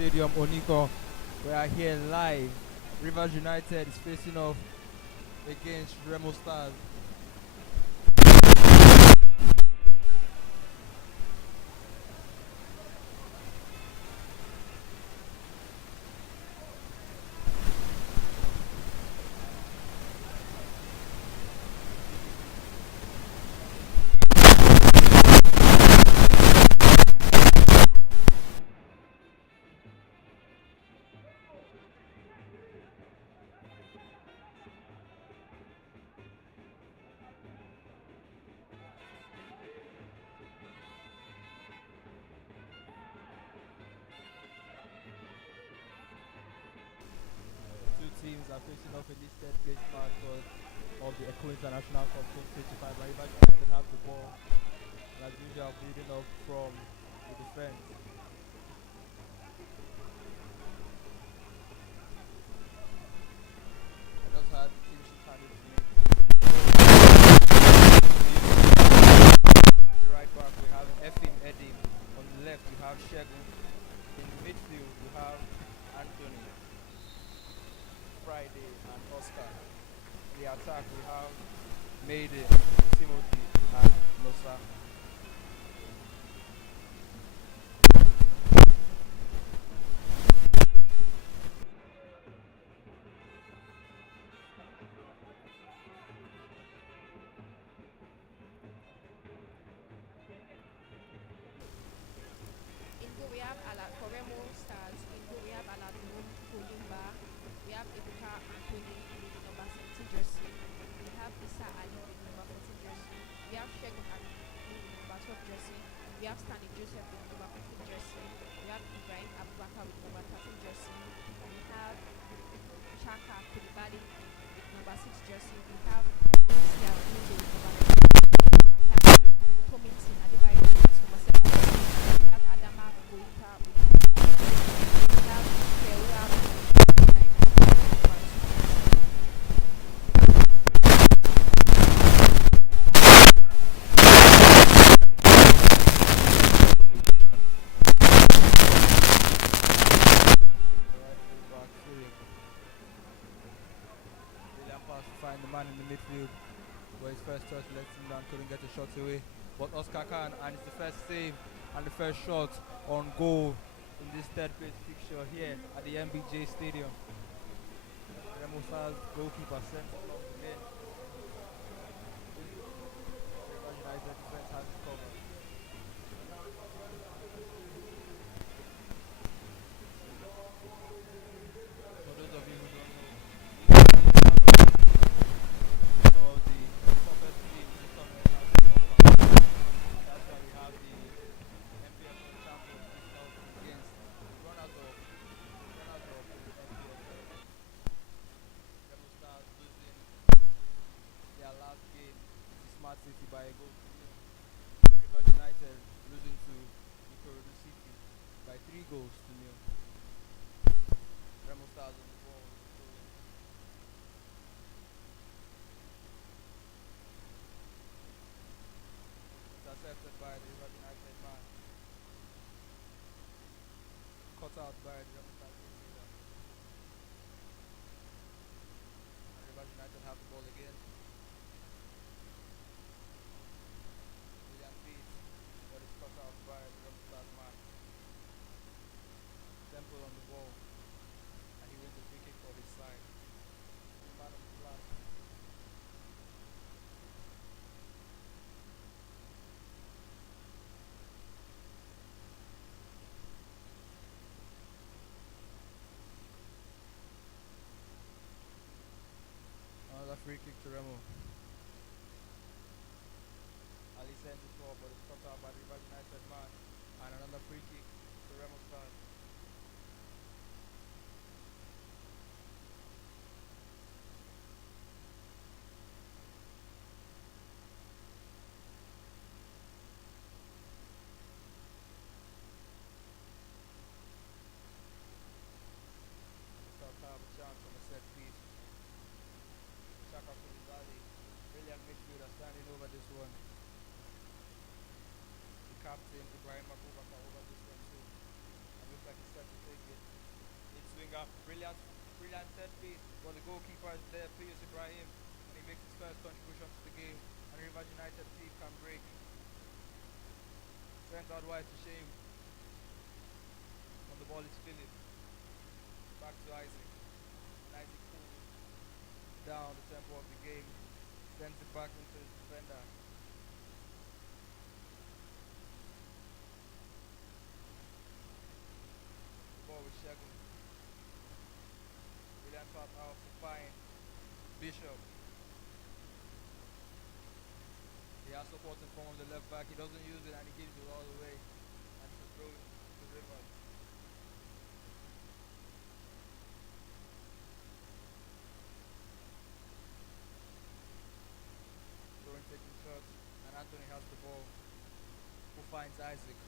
Stadium, Oniko. We are here live. Rivers United is facing off against Remo Stars. Two teams are facing off in this third place match of the Echo International Cup 2025. Rivers United have the ball, and as usual, building up from the defense. I just had team sheet handed to me. The right back we have Efim Edim. On the left we have Shegun. In the midfield we have Anthony, Friday, and Oscar. In the attack we have Mayday, Timothy, and Nosa. In goal we have for Remo Stars. In goal we have Aladun Kolimba. We have Ebuka Anthony with the number 17 jersey. We have Isa Ali with the number 14 jersey. We have Shegun Ali with the number 12 jersey. We have Stanley Joseph with the number 15 jersey. We have Ibrahim Abubakar with the number 13 jersey. We have Chaka Kulibali with the number 6 jersey. We have Isia Ogunde with the number 9 jersey. We have Tomington Adebayo with the number 7 jersey. We have Adama Goipa with the number 2 jersey. We have Keura with the number 9 jersey. William pass to find the man in the midfield, where his first touch lets him down, couldn't get the shots away. But Oscar can, and it's the first save and the first shot on goal in this third place fixture here at the MBJ Stadium. Remo Stars goalkeeper sent along the lane. Rivers United defense has it covered. For those of you who don't know, some of the toughest teams in Southern Africa, and that's why we have the MPFL champions facing off against runners-up in the MPFL. Remo Stars losing their last game to Smart City by a goal to nil. Rivers United losing to Ikorodu City by 3 goals to nil. Remo Stars on the ball. Intercepted by the Rivers United man. Cut out by the Remo Stars midfielder. And Rivers United have the ball again. William Pete, but it's cut out by the Remo Stars man. Temple on the ball, and he wins the free kick for his side. The man on the flag. Another free kick to Remo. Ali sends it forward, but it's cut out by the Rivers United man. And another free kick to Remo Stars. Stars have a chance on a set piece. Chaka Kulibali, brilliant midfielder standing over this one. The captain Ibrahim Abubakar over this one too. And look like he's set to take it. In swinger, brilliant set piece, but the goalkeeper is there, Pius Ibrahim, and he makes his first contribution to the game. And Rivers United team can break. Sent out wide to Shame. On the ball is Philip. Back to Isaac. And Isaac pulls down the tempo of the game. Sends it back into his defender. The ball with Shegun. Brilliant pass out to find Bishop. He has support in form of the left back. He doesn't use it and he gives it all the way. And it's a throw to Rivers. Throwing, taking shots, and Anthony has the ball. Who finds Isaac?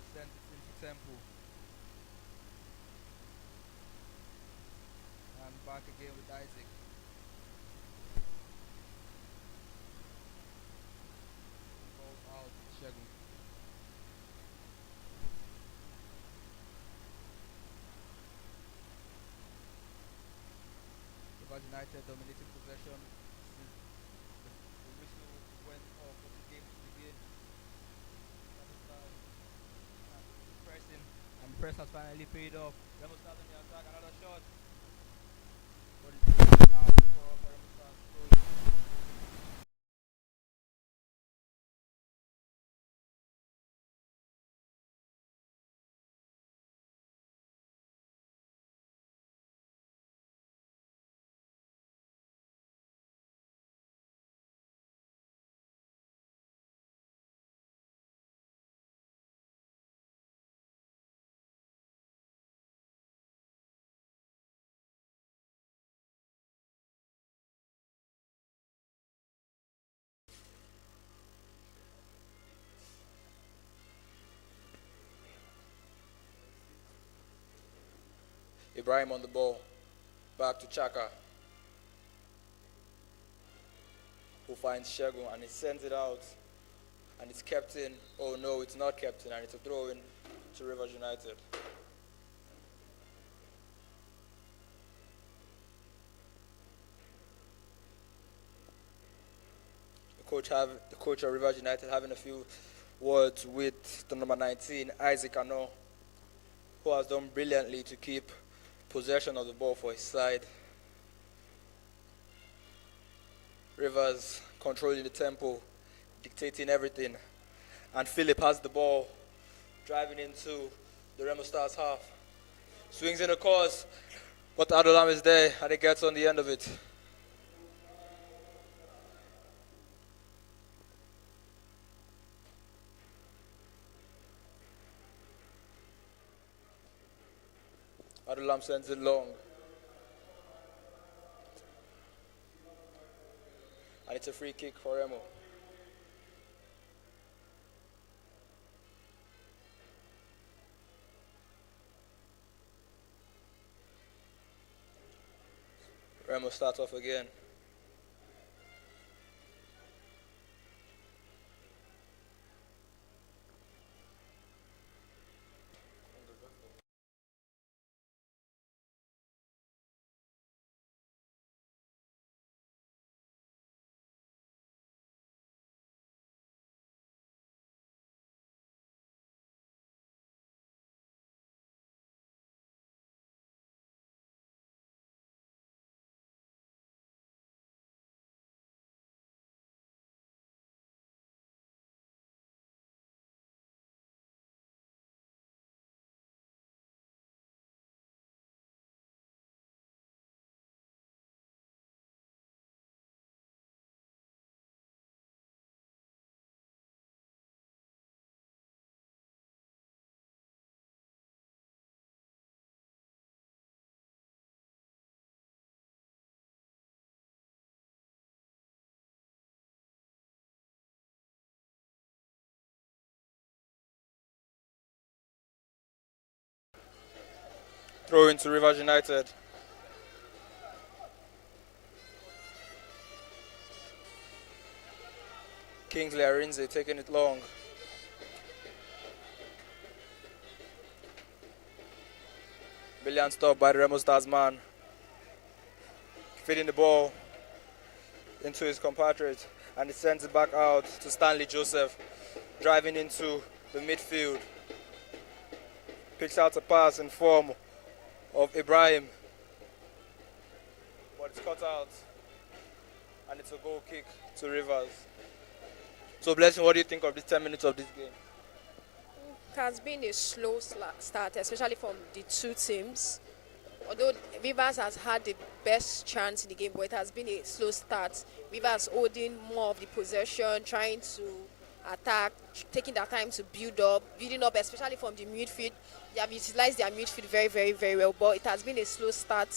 They send it into Temple. And back again with Isaac. Ball out, Shegun. Rivers United dominating possession since the whistle went off for the game to begin. Remo Stars pressing, and the press has finally paid off. Remo Stars on the attack, another shot. But it's out for Remo Stars. Ibrahim on the ball. Back to Chaka. Who finds Shegun and he sends it out. And it's kept in. Oh no, it's not kept in, and it's a throw in to Rivers United. The coach of Rivers United having a few words with the number 19, Isaac Ano, who has done brilliantly to keep possession of the ball for his side. Rivers controlling the tempo, dictating everything. And Philip has the ball, driving into the Remo Stars half. Swings in the course, but Adolam is there and he gets on the end of it. Adolam sends it long. And it's a free kick for Remo. Remo starts off again. Throw into Rivers United. Kingsley Arinze taking it long. Brilliant stop by the Remo Stars man. Feeding the ball into his compatriot, and he sends it back out to Stanley Joseph, driving into the midfield. Picks out a pass in form of Ibrahim, but it's cut out, and it's a goal kick to Rivers. So Blessing, what do you think of the 10 minutes of this game? It has been a slow start, especially from the two teams. Although Rivers has had the best chance in the game, but it has been a slow start. Rivers holding more of the possession, trying to attack, taking their time to building up, especially from the midfield. They have utilized their midfield very, very, very well, but it has been a slow start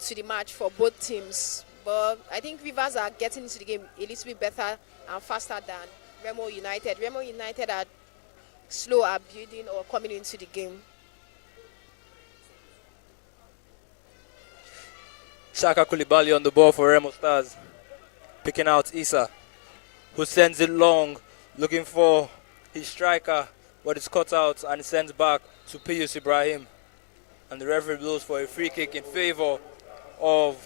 to the match for both teams. But I think Rivers are getting into the game a little bit better and faster than Remo United. Remo United are slow at building or coming into the game. Shaka Koulibaly on the ball for Remo Stars. Picking out Issa, who sends it long, looking for his striker, but it's cut out and it sends back to Pius Ibrahim. And the referee blows for a free kick in favor of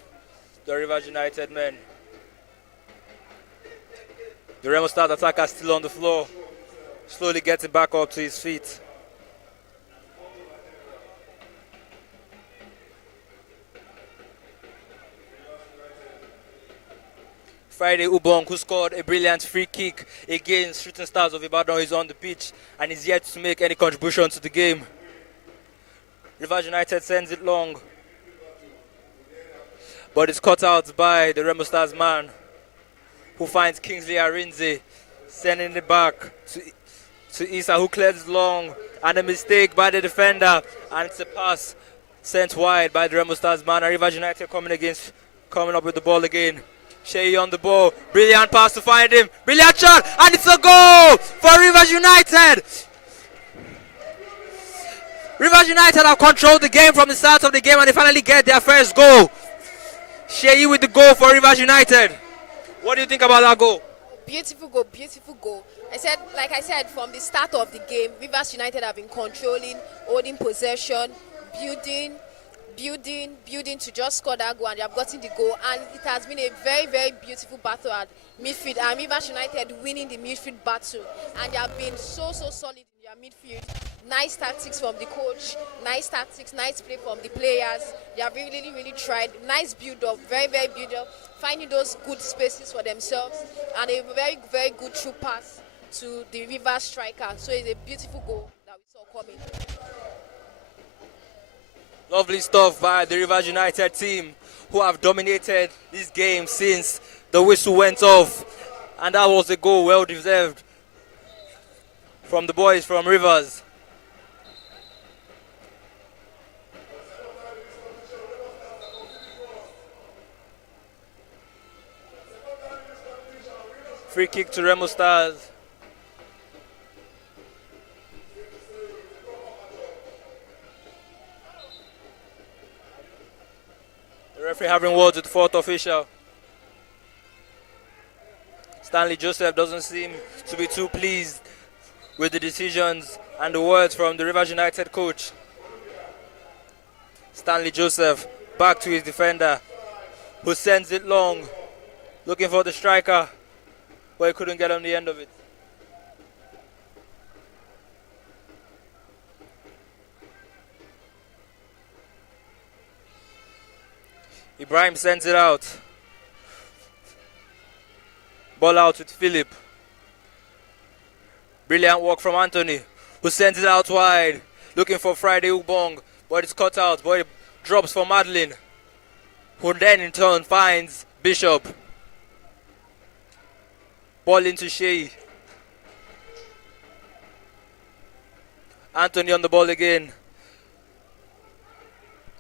the Rivers United men. The Remo Stars attacker still on the floor, slowly getting back up to his feet. Friday Ubong, who scored a brilliant free kick against Shooting Stars of Ibadan, is on the pitch and is yet to make any contribution to the game. Rivers United sends it long, but it's cut out by the Remo Stars man, who finds Kingsley Arinze, sending it back to Issa, who clears it long, and a mistake by the defender, and it's a pass sent wide by the Remo Stars man. And Rivers United coming up with the ball again. Shea on the ball, brilliant pass to find him, brilliant shot, and it's a goal for Rivers United. Rivers United have controlled the game from the start of the game, and they finally get their first goal. Shea with the goal for Rivers United. What do you think about that goal? Beautiful goal, beautiful goal. Like I said, from the start of the game, Rivers United have been controlling, holding possession, building to just score that goal, and they have gotten the goal. And it has been a very, very beautiful battle at midfield, and Rivers United winning the midfield battle. And they have been so solid in their midfield. Nice tactics from the coach, nice tactics, nice play from the players. They have really, really tried. Nice build-up, very, very build-up, finding those good spaces for themselves, and a very, very good through pass to the Rivers striker. So it's a beautiful goal that we saw coming. Lovely stuff by the Rivers United team, who have dominated this game since the whistle went off. And that was a goal well deserved from the boys from Rivers. Free kick to Remo Stars. The referee having words with the fourth official. Stanley Joseph doesn't seem to be too pleased with the decisions and the words from the Rivers United coach. Stanley Joseph back to his defender, who sends it long, looking for the striker, but he couldn't get on the end of it. Ibrahim sends it out. Ball out with Philip. Brilliant work from Anthony, who sends it out wide, looking for Friday Ubong, but it's cut out, but it drops for Madeline, who then in turn finds Bishop. Ball into Shea. Anthony on the ball again,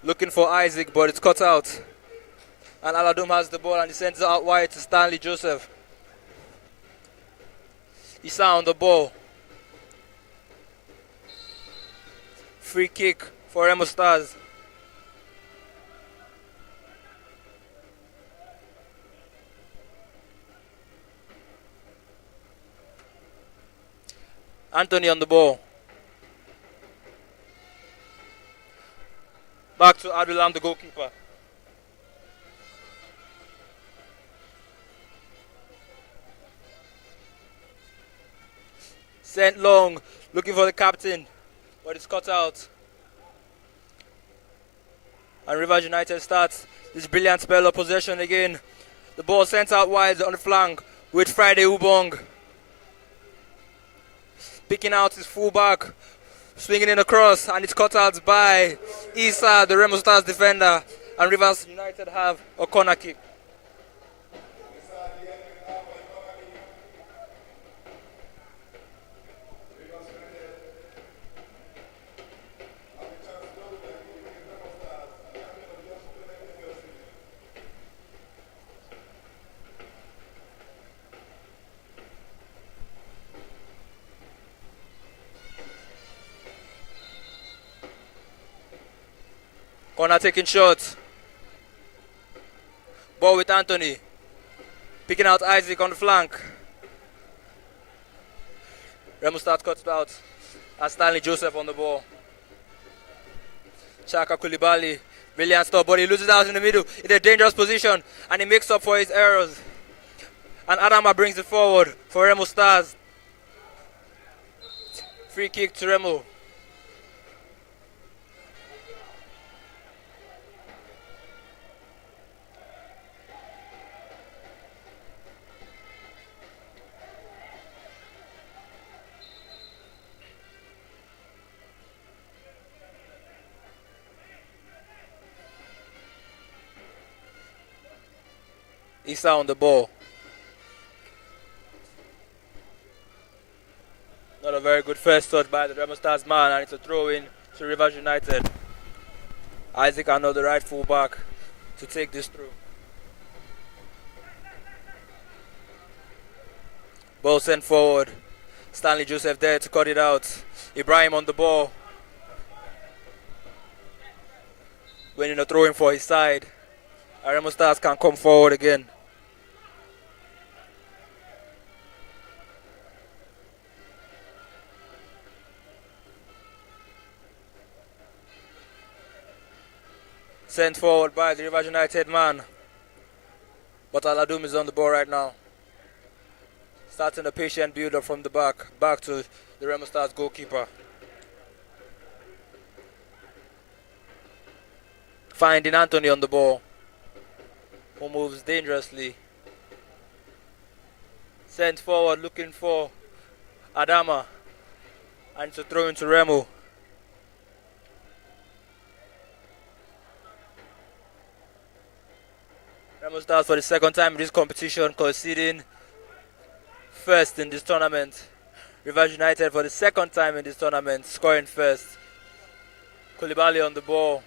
looking for Isaac, but it's cut out. And Aladum has the ball and he sends it out wide to Stanley Joseph. Issa on the ball. Free kick for Remo Stars. Anthony on the ball. Back to Adulam, the goalkeeper. Sent long, looking for the captain, but it's cut out. And Rivers United starts this brilliant spell of possession again. The ball sent out wide on the flank with Friday Ubong. Picking out his fullback, swinging in across, and it's cut out by Issa, the Remo Stars defender. And Rivers United have a corner kick. Corner taking shots. Ball with Anthony. Picking out Isaac on the flank. Remo starts cuts out. And Stanley Joseph on the ball. Chaka Koulibaly. Brilliant stop, but he loses out in the middle in a dangerous position. And he makes up for his errors. And Adama brings it forward for Remo Stars. Free kick to Remo. Issa on the ball. Not a very good first touch by the Remo Stars man, and it's a throw in to Rivers United. Isaac Arnold, the right full back, to take this through. Ball sent forward. Stanley Joseph there to cut it out. Ibrahim on the ball. Winning a throw in for his side. Remo Stars can come forward again. Sent forward by the Rivers United man. But Aladum is on the ball right now. Starting a patient build-up from the back to the Remo Stars goalkeeper. Finding Anthony on the ball, who moves dangerously. Sent forward looking for Adama. And to throw into Remo. Remo Stars for the second time in this competition, conceding first in this tournament. Rivers United for the second time in this tournament, scoring first. Koulibaly on the ball.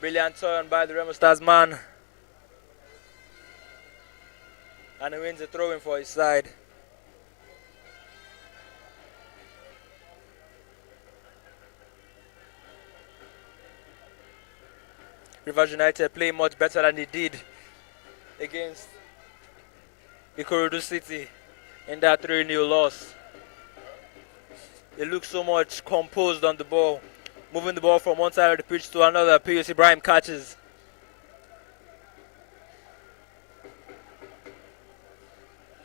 Brilliant turn by the Remo Stars man. And he wins the throw-in for his side. Rivers United playing much better than they did against Ikorodu City in that 3-0 loss. They look so much composed on the ball, moving the ball from one side of the pitch to another. Pius Ibrahim catches.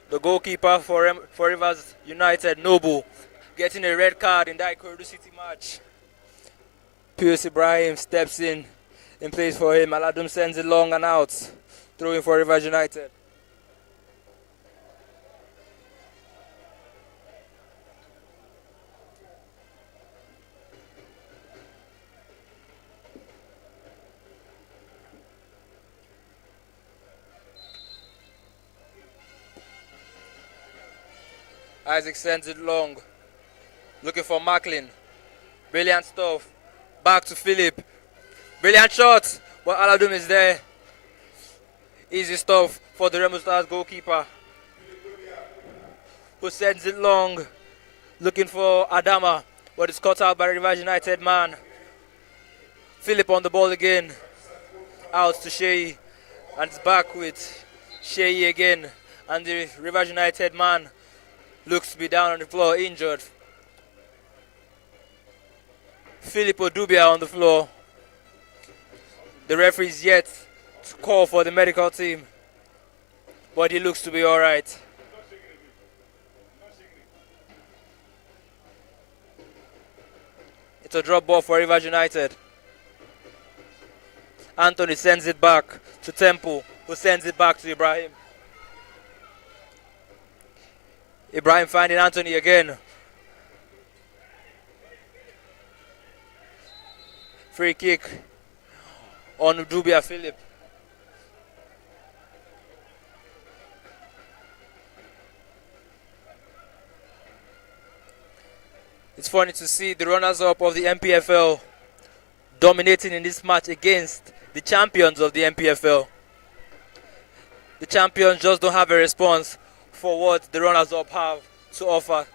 The goalkeeper for Rivers United, Noble, getting a red card in that Ikorodu City match. Pius Ibrahim steps in place for him. Aladum sends it long and out. Throwing for Rivers United. Isaac sends it long. Looking for Macklin. Brilliant stuff. Back to Philip. Brilliant shot. But Aladum is there. Easy stuff for the Remo Stars goalkeeper, who sends it long. Looking for Adama. But it's cut out by the Rivers United man. Philip on the ball again. Out to Shea. And it's back with Shea again. And the Rivers United man looks to be down on the floor, injured. Philip Odubia on the floor. The referee is yet to call for the medical team, but he looks to be all right. It's a drop ball for Rivers United. Anthony sends it back to Temple, who sends it back to Ibrahim. Ibrahim finding Anthony again. Free kick on Dubia Philip. It's funny to see the runners-up of the MPFL dominating in this match against the champions of the MPFL. The champions just don't have a response for what the runners-up have to offer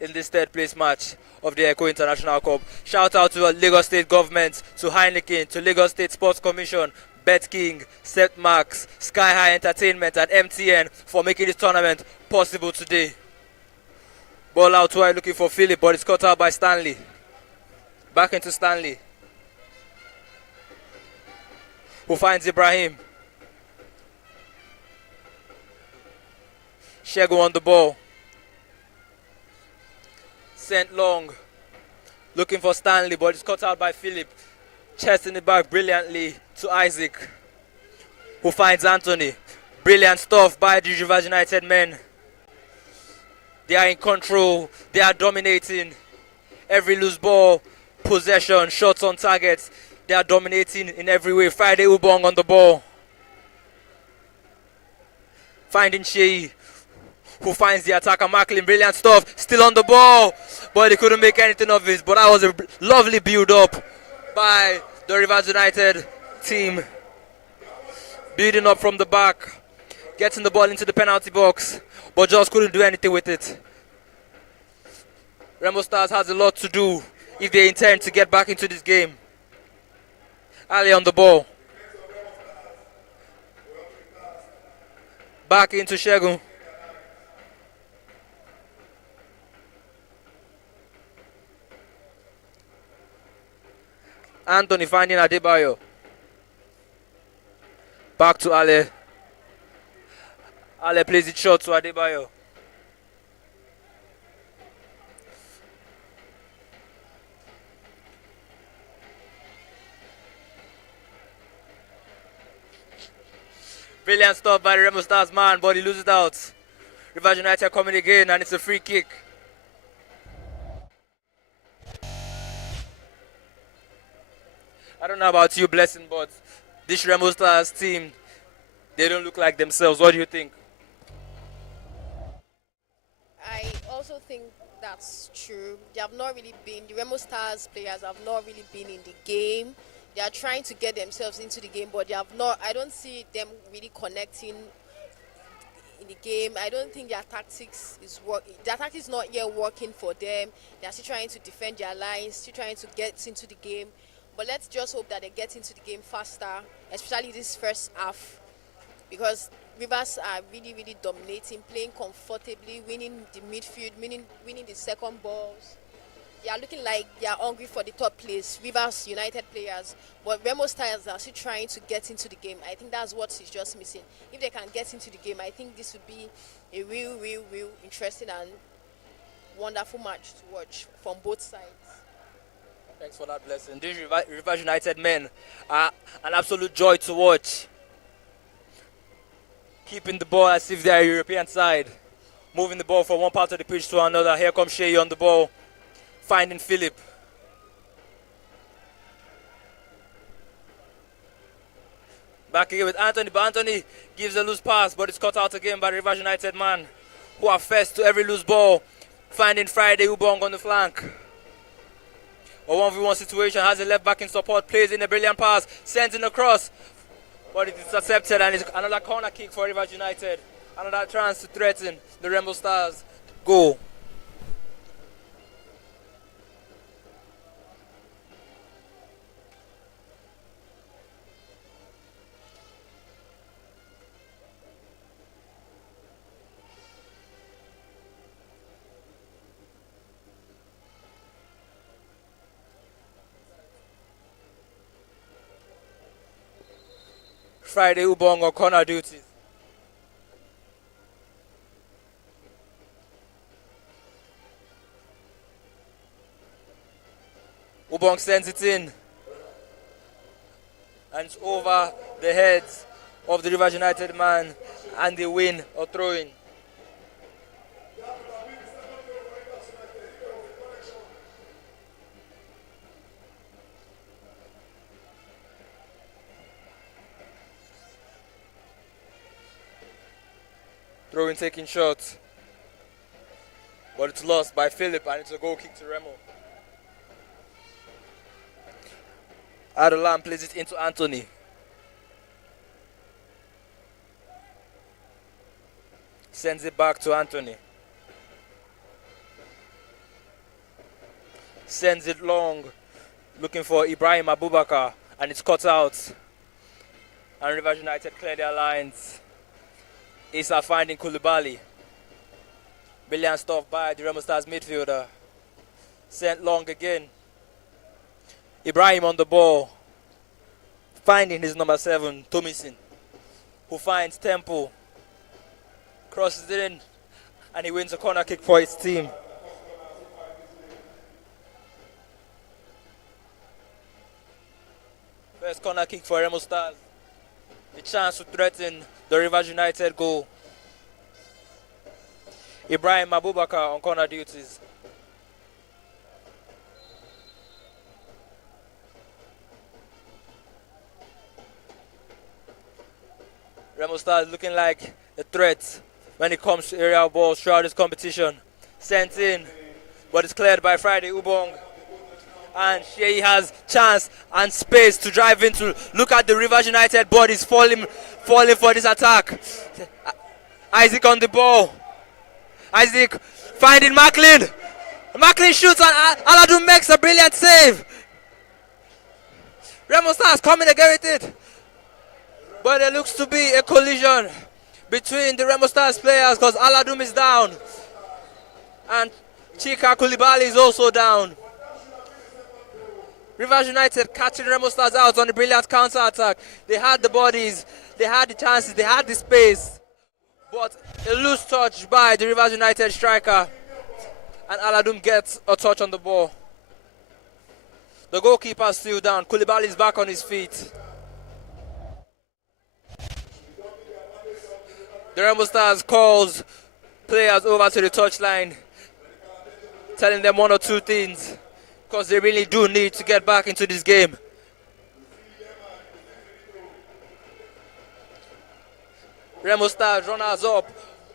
in this third place match of the Echo International Cup. Shout out to Lagos State Government, to Heineken, to Lagos State Sports Commission, Bet King, Set Max, Sky High Entertainment and MTN for making this tournament possible today. Ball out wide looking for Philip, but it's cut out by Stanley. Back into Stanley, who finds Ibrahim. Shego on the ball. Sent long, looking for Stanley, but it's cut out by Philip. Chesting it back brilliantly to Isaac, who finds Anthony. Brilliant stuff by the Rivers United men. They are in control, they are dominating. Every loose ball, possession, shots on target, they are dominating in every way. Friday Ubong on the ball. Finding Shei, who finds the attacker Macklin. Brilliant stuff, still on the ball, but he couldn't make anything of it. But that was a lovely build-up by the Rivers United team. Building up from the back, getting the ball into the penalty box, but just couldn't do anything with it. Remo Stars has a lot to do if they intend to get back into this game. Ali on the ball. Back into Shegun. Anthony finding Adebayo. Back to Ale. Ale plays it short to Adebayo. Brilliant stuff by the Remo Stars man, but he loses out. Rivers United coming again, and it's a free kick. I don't know about you, Blessing, but this Remo Stars team, they don't look like themselves. What do you think? I also think that's true. They have not really been, the Remo Stars players have not really been in the game. They are trying to get themselves into the game, but they have not, I don't see them really connecting in the game. I don't think their tactics is working. Their tactics is not yet working for them. They are still trying to defend their lines, still trying to get into the game. But let's just hope that they get into the game faster, especially this first half, because Rivers are really, really dominating, playing comfortably, winning the midfield, winning the second balls. They are looking like they are hungry for the top place, Rivers United players. But Remo Stars are still trying to get into the game. I think that's what is just missing. If they can get into the game, I think this would be a real interesting and wonderful match to watch from both sides. Thanks for that, Blessing. These Rivers United men are an absolute joy to watch. Keeping the ball as if they are a European side. Moving the ball from one part of the pitch to another. Here comes Shea on the ball. Finding Philip. Back again with Anthony, but Anthony gives a loose pass, but it's cut out again by the Rivers United man, who are first to every loose ball. Finding Friday Ubong on the flank. A 1v1 situation, has a left back in support, plays in a brilliant pass, sends it across, but it is intercepted, and it's another corner kick for Rivers United. Another chance to threaten the Remo Stars. Goal. Friday Ubong on corner duties. Ubong sends it in. And it's over the heads of the Rivers United man, and they win or throw in. Throw in taking shots. But it's lost by Philip, and it's a goal kick to Remo. Adelan plays it into Anthony. Sends it back to Anthony. Sends it long, looking for Ibrahim Abubakar, and it's cut out. And Rivers United clear their lines. Issa finding Koulibaly. Brilliant stuff by the Remo Stars midfielder. Sent long again. Ibrahim on the ball. Finding his number 7, Tomisin, who finds Temple. Crosses it in, and he wins a corner kick for his team. First corner kick for Remo Stars. A chance to threaten the Rivers United goal. Ibrahim Abubakar on corner duties. Remo Stars looking like a threat when it comes to aerial balls throughout this competition. Sent in, but it's cleared by Friday Ubong. And here he has chance and space to drive into. Look at the Rivers United bodies falling for this attack. Isaac on the ball. Isaac finding Macklin. Macklin shoots and Aladun makes a brilliant save. Remo Stars coming again with it. But there looks to be a collision between the Remo Stars players because Aladum is down. And Chika Koulibaly is also down. Rivers United catching Remo Stars out on the brilliant counter-attack. They had the bodies, they had the chances, they had the space. But a loose touch by the Rivers United striker. And Aladum gets a touch on the ball. The goalkeeper is still down. Koulibaly is back on his feet. The Remo Stars calls players over to the touchline, telling them one or two things, because they really do need to get back into this game. Remo Stars, runners-up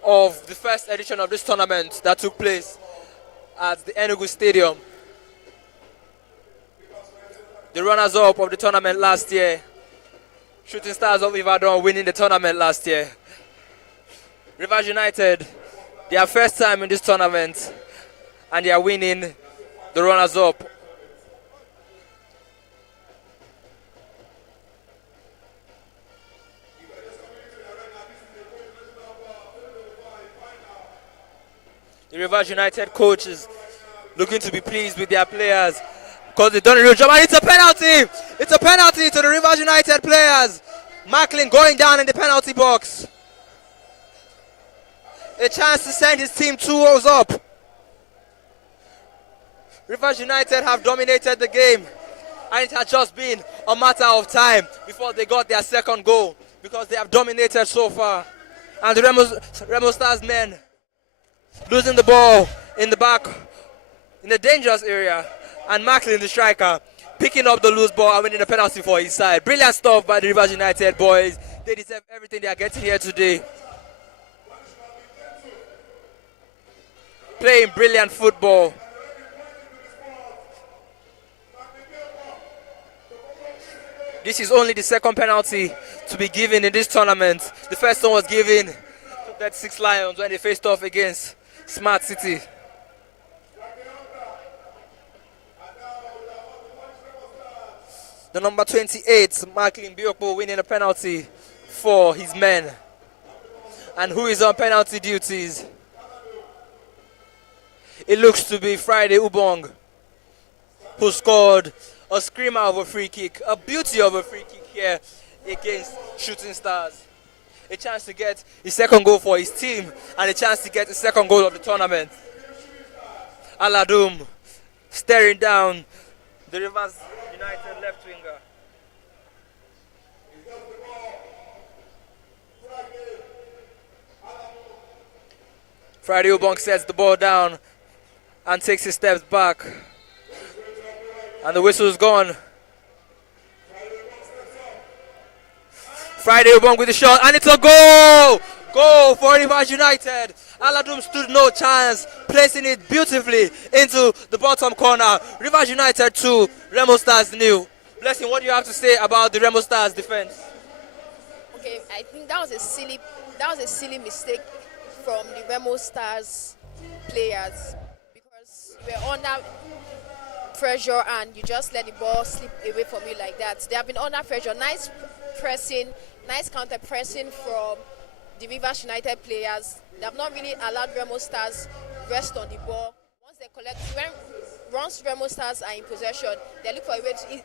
of the first edition of this tournament that took place at the Enugu Stadium. The runners-up of the tournament last year, Shooting Stars of Ibadan winning the tournament last year. Rivers United, their first time in this tournament, and they are winning the runners-up. The Rivers United coaches looking to be pleased with their players because they've done a real job, and it's a penalty! It's a penalty to the Rivers United players. Macklin going down in the penalty box. A chance to send his team 2-0 up. Rivers United have dominated the game, and it has just been a matter of time before they got their second goal because they have dominated so far. And the Remo Stars men losing the ball in the back, in the dangerous area, and Macklin, the striker, picking up the loose ball and winning the penalty for his side. Brilliant stuff by the Rivers United boys. They deserve everything they are getting here today. Playing brilliant football. This is only the second penalty to be given in this tournament. The first one was given to the 6 Lions when they faced off against Smart City. The number 28, Macklin Biokpo, winning a penalty for his men. And who is on penalty duties? It looks to be Friday Ubong, who scored a screamer of a free kick, a beauty of a free kick here against Shooting Stars. A chance to get his second goal for his team and a chance to get the second goal of the tournament. Aladum staring down the Rivers United left winger. Friday Ubong sets the ball down and takes his steps back. And the whistle is gone. Friday Ubong with the shot, and it's a goal! Goal for Rivers United. Aladum stood no chance, placing it beautifully into the bottom corner. Rivers United 2, Remo Stars nil. Blessing, what do you have to say about the Remo Stars defense? Okay, I think that was a silly mistake from the Remo Stars players, because you were under pressure and you just let the ball slip away from you like that. They have been under pressure. Nice pressing, nice counter pressing from the Rivers United players. They have not really allowed Remo Stars rest on the ball. Once Remo Stars are in possession, they look for a way to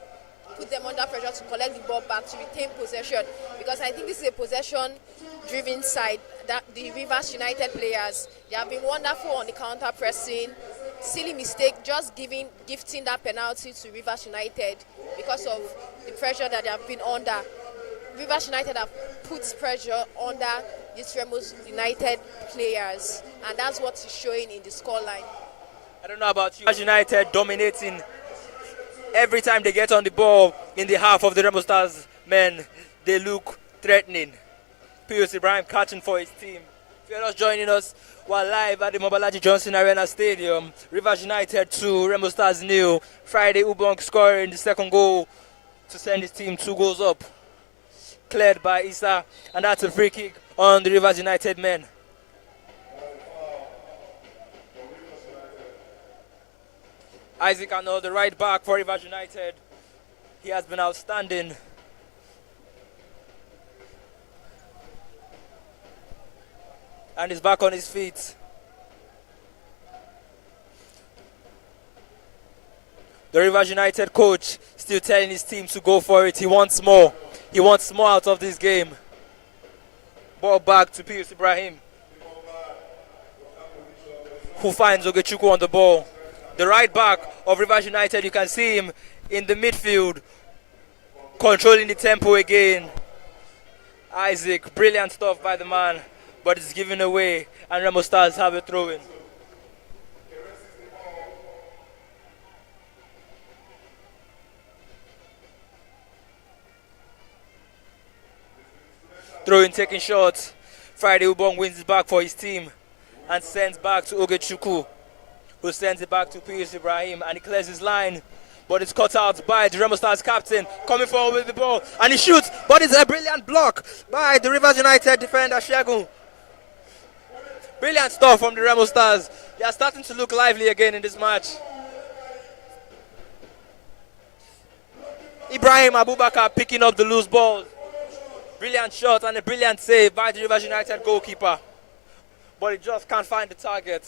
put them under pressure to collect the ball back, to retain possession, because I think this is a possession-driven side. That the Rivers United players, they have been wonderful on the counter pressing. Silly mistake, just gifting that penalty to Rivers United because of the pressure that they have been under. Rivers United have put pressure under these Remo United players, and that's what is showing in the scoreline. I don't know about you. Rivers United dominating every time they get on the ball in the half of the Remo Stars men. They look threatening. Pius Ibrahim catching for his team. If you're just joining us, we're live at the Mobalaji Johnson Arena Stadium. Rivers United 2, Remo Stars nil. Friday Ubong scoring the second goal to send his team 2 goals up. Cleared by Issa, and that's a free kick on the Rivers United men. Isaac Arnold, the right back for Rivers United. He has been outstanding. And he's back on his feet. The Rivers United coach still telling his team to go for it. He wants more. He wants more out of this game. Ball back to Pius Ibrahim, who finds Ogechukwu on the ball. The right back of Rivers United, you can see him in the midfield, controlling the tempo again. Isaac, brilliant stuff by the man, but it's given away, and Remo Stars have a throw-in. Throw-in taking shots. Friday Ubong wins it back for his team and sends back to Ogechukwu, who sends it back to Pius Ibrahim, and he clears his line, but it's cut out by the Remo Stars captain, coming forward with the ball, and he shoots, but it's a brilliant block by the Rivers United defender, Shegun. Brilliant stuff from the Remo Stars. They are starting to look lively again in this match. Ibrahim Abubakar picking up the loose ball. Brilliant shot and a brilliant save by the Rivers United goalkeeper, but he just can't find the target.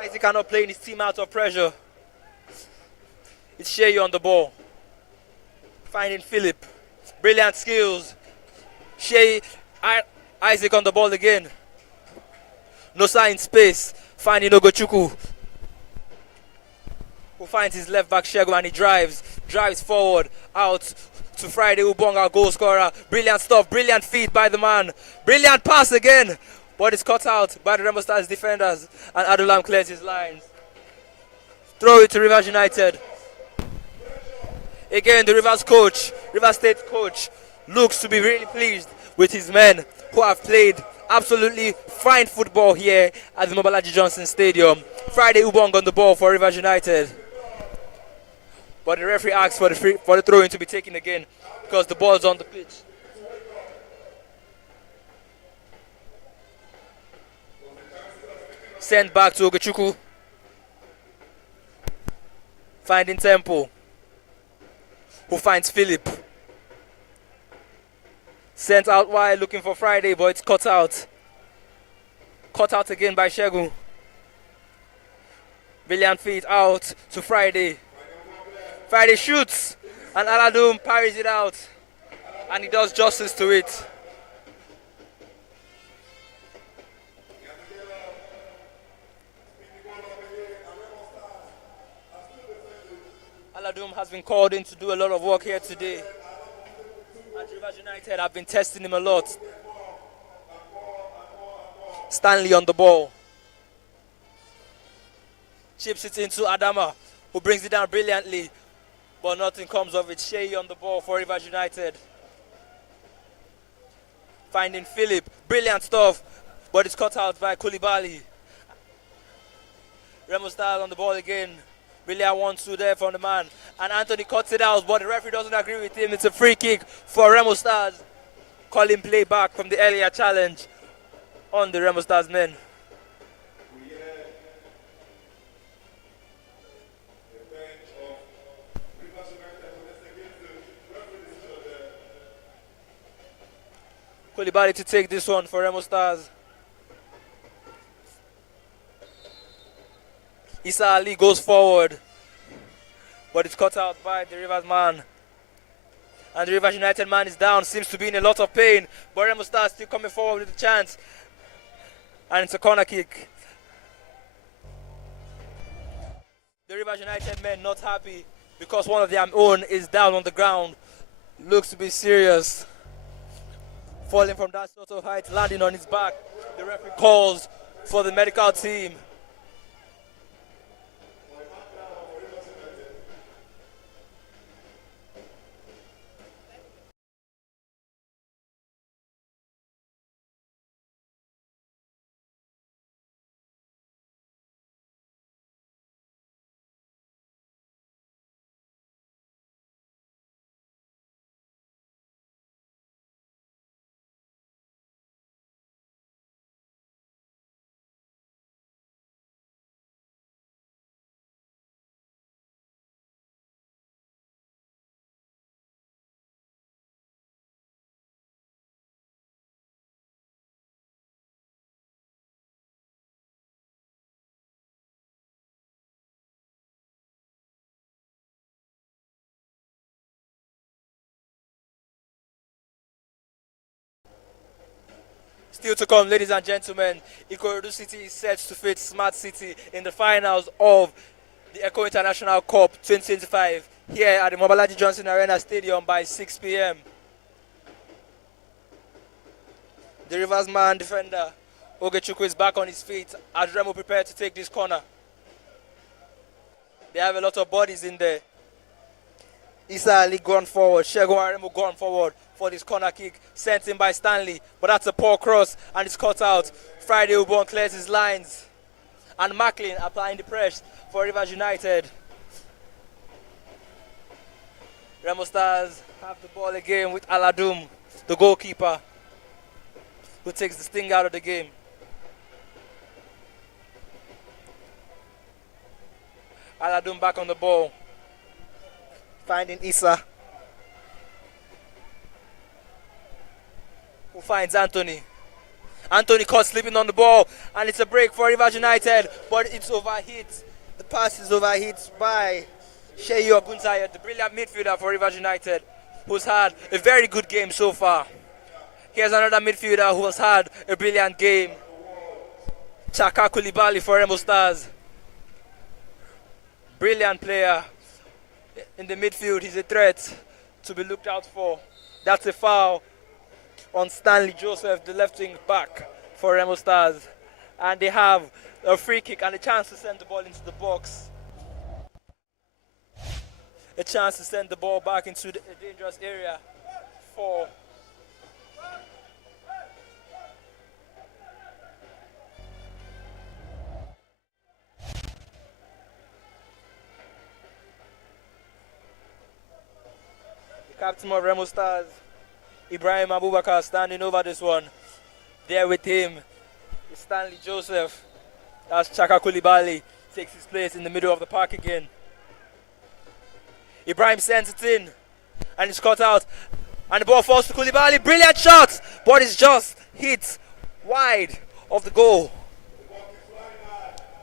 Isaac cannot play his team out of pressure. It's Shea on the ball, finding Philip. Brilliant skills. Shea, Isaac on the ball again. Nosa in space, finding Ogechukwu, who finds his left back Shegun, and he drives forward out to Friday Ubong, our goal scorer. Brilliant stuff, brilliant feed by the man. Brilliant pass again, but it's cut out by the Remo Stars defenders, and Adulam clears his lines. Throw it to Rivers United. Again, the Rivers State coach, looks to be really pleased with his men who have played absolutely fine football here at the Mobalaji Johnson Stadium. Friday Ubong on the ball for Rivers United, but the referee asks for the throw-in to be taken again because the ball's on the pitch. Sent back to Ogechukwu, finding tempo, who finds Philip. Sent out wide looking for Friday, but it's cut out. Cut out again by Shegun. Brilliant feed out to Friday. Friday shoots, and Aladum parries it out. And he does justice to it. Aladum has been called in to do a lot of work here today. And Rivers United have been testing him a lot. Stanley on the ball. Chips it into Adama, who brings it down brilliantly. But nothing comes of it. Shea on the ball for Rivers United. Finding Philip. Brilliant stuff. But it's cut out by Koulibaly. Remo Stars on the ball again. Brilliant 1-2 there from the man. And Anthony cuts it out, but the referee doesn't agree with him. It's a free kick for Remo Stars. Calling play back from the earlier challenge on the Remo Stars men. Koulibaly to take this one for Remo Stars. Issa Ali goes forward, but it's cut out by the Rivers man. And the Rivers United man is down, seems to be in a lot of pain, but Remo Stars still coming forward with a chance. And it's a corner kick. The Rivers United men not happy because one of their own is down on the ground. Looks to be serious. Falling from that sort of height, landing on his back. The referee calls for the medical team. Still to come, ladies and gentlemen, Ikorodu City is set to face Smart City in the finals of the Echo International Cup 2025 here at the Mobalaji Johnson Arena Stadium by 6 p.m. The Rivers man defender, Ogechukwu, is back on his feet as Remo prepared to take this corner. They have a lot of bodies in there. Issa Ali gone forward, Shegun and Remo gone forward for this corner kick, sent in by Stanley, but that's a poor cross and it's cut out. Friday Ubon clears his lines, and Macklin applying the press for Rivers United. Remo Stars have the ball again with Aladum, the goalkeeper, who takes the sting out of the game. Aladum back on the ball, finding Issa, who finds Anthony. Anthony caught slipping on the ball, and it's a break for Rivers United, but it's overhit. The pass is overhit by Sheyi Oguntayo, the brilliant midfielder for Rivers United, who's had a very good game so far. Here's another midfielder who has had a brilliant game. Chaka Koulibaly for Remo Stars. Brilliant player in the midfield. He's a threat to be looked out for. That's a foul on Stanley Joseph, the left wing back for Remo Stars. And they have a free kick and a chance to send the ball into the box. A chance to send the ball back into a dangerous area for the captain of Remo Stars, Ibrahim Abubakar, standing over this one. There with him is Stanley Joseph. That's Chaka Koulibaly, takes his place in the middle of the park again. Ibrahim sends it in, and it's cut out. And the ball falls to Koulibaly. Brilliant shot, but it's just hit wide of the goal.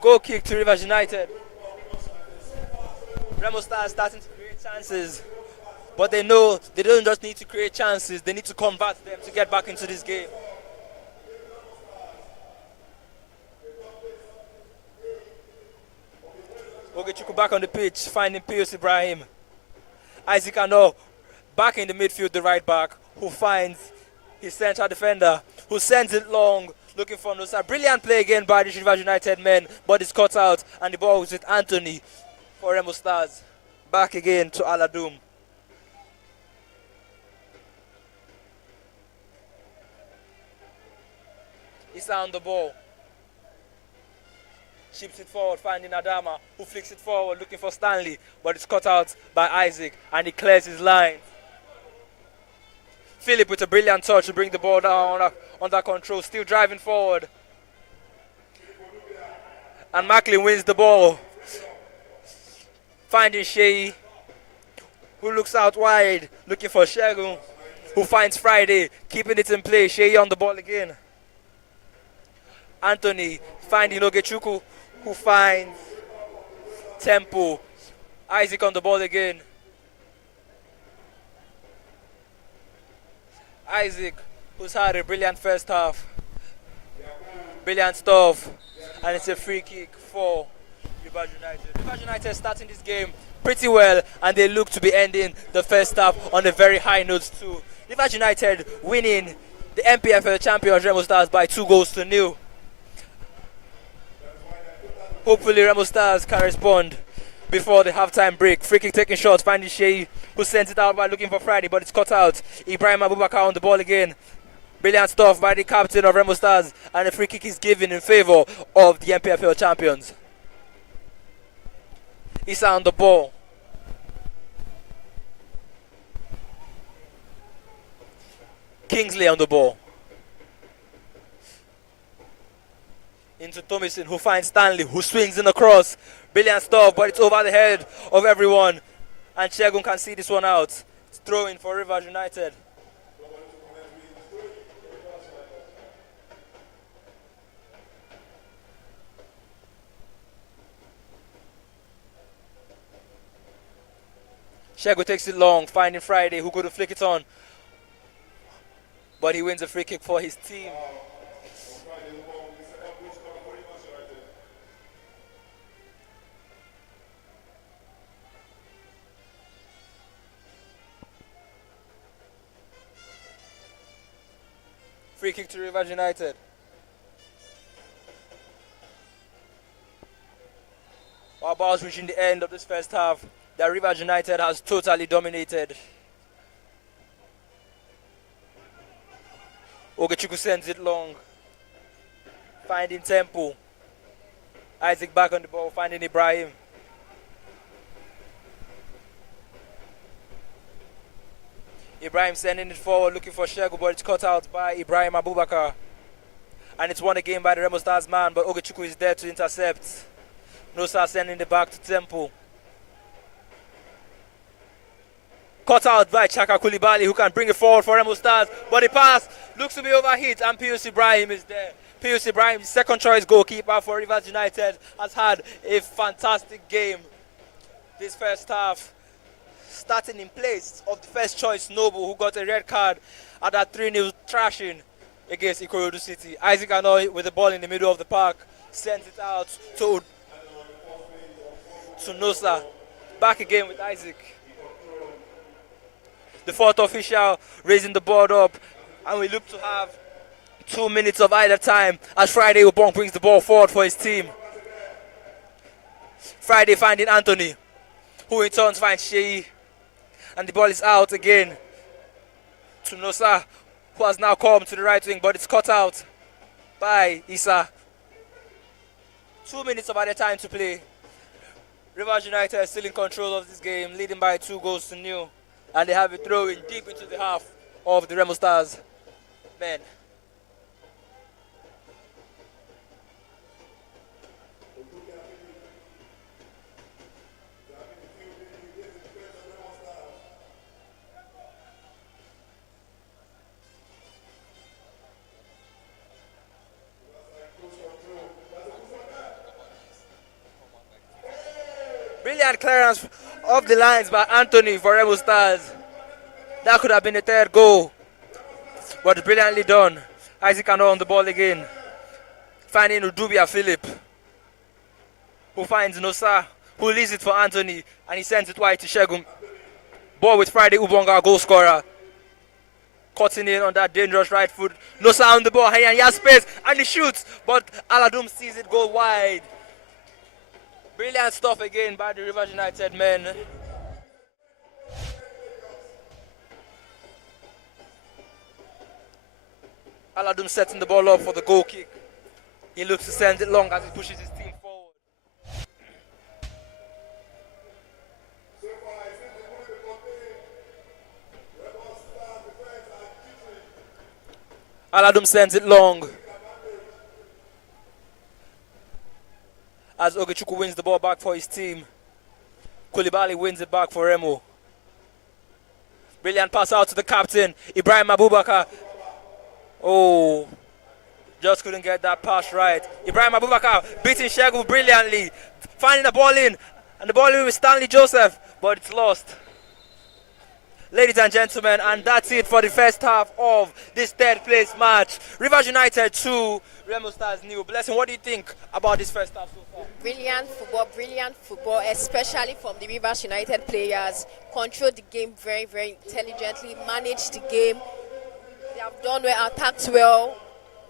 Goal kick to Rivers United. Remo Stars starting to create chances, but they know they don't just need to create chances, they need to convert them to get back into this game. Ogechukwu back on the pitch, finding Pius Ibrahim. Isaac Ano back in the midfield, the right back, who finds his central defender, who sends it long, looking for Nusa. Brilliant play again by the Rivers United men, but it's cut out, and the ball was with Anthony for Remo Stars. Back again to Aladoum. Issa on the ball. Chips it forward, finding Adama, who flicks it forward, looking for Stanley, but it's cut out by Isaac, and he clears his line. Philip with a brilliant touch to bring the ball down under control, still driving forward. And Macklin wins the ball, finding Shea, who looks out wide, looking for Shegun, who finds Friday, keeping it in play. Shea on the ball again. Anthony finding Ogechukwu, who finds Tempo. Isaac on the ball again. Isaac, who's had a brilliant first half. Brilliant stuff. And it's a free kick for Rivers United. Rivers United starting this game pretty well, and they look to be ending the first half on a very high note too. Rivers United winning the MPFL champions Remo Stars by 2-0. Hopefully Remo Stars can respond before the halftime break. Free kick taking shots, finding Shea, who sends it out by looking for Friday, but it's cut out. Ibrahim Abubakar on the ball again. Brilliant stuff by the captain of Remo Stars, and the free kick is given in favour of the MPFL champions. Issa on the ball. Kingsley on the ball. Into Thomason, who finds Stanley, who swings in across. Brilliant stuff, but it's over the head of everyone. And Shegun can see this one out. It's throwing for Rivers United. Shegun takes it long, finding Friday, who couldn't flick it on. But he wins a free kick for his team. Free kick to Rivers United. Our ball's reaching the end of this first half. The Rivers United has totally dominated. Ogechukwu sends it long, finding Tempo. Isaac back on the ball, finding Ibrahim. Ibrahim sending it forward, looking for Shegu, but it's cut out by Ibrahim Abubakar. And it's won again by the Remo Stars man, but Ogechukwu is there to intercept. Nosa sending it back to Tempo. Cut out by Chaka Koulibaly, who can bring it forward for Remo Stars. But the pass looks to be overhit, and Pius Ibrahim is there. Pius Ibrahim, second choice goalkeeper for Rivers United, has had a fantastic game this first half. Starting in place of the first choice Noble, who got a red card at that 3-0 thrashing against Ikorodu City. Isaac Anoy with the ball in the middle of the park sends it out to Nosa. Back again with Isaac. The fourth official raising the board up, and we look to have 2 minutes of either time as Friday Ubong brings the ball forward for his team. Friday finding Anthony, who in turn finds Shei, and the ball is out again to Nosa, who has now come to the right wing, but it's cut out by Issa. 2 minutes of either time to play. Rivers United is still in control of this game, leading by 2-0, and they have it throwing deep into the half of the Remo Stars men. Brilliant clearance off the lines by Anthony for Remo Stars. That could have been the third goal, but brilliantly done. Isaac and on the ball again. Finding Udubia Philip, who finds Nosa, who leaves it for Anthony, and he sends it wide to Shegun. Ball with Friday Ubonga, goal scorer. Cutting in on that dangerous right foot. Nosa on the ball, and he has space, and he shoots, but Aladum sees it go wide. Brilliant stuff again by the Rivers United men. Aladum setting the ball up for the goal kick. He looks to send it long as he pushes his team forward. Aladum sends it long as Ogechuku wins the ball back for his team. Koulibaly wins it back for Remo. Brilliant pass out to the captain, Ibrahim Abubakar. Oh, just couldn't get that pass right. Ibrahim Abubakar beating Shegun brilliantly, finding the ball in, and the ball in with Stanley Joseph, but it's lost. Ladies and gentlemen, and that's it for the first half of this third place match. Rivers United 2, Remo Stars nil. Blessing, what do you think about this first half so far? Brilliant football, especially from the Rivers United players. Controlled the game very, very intelligently, managed the game. They have done well, attacked well.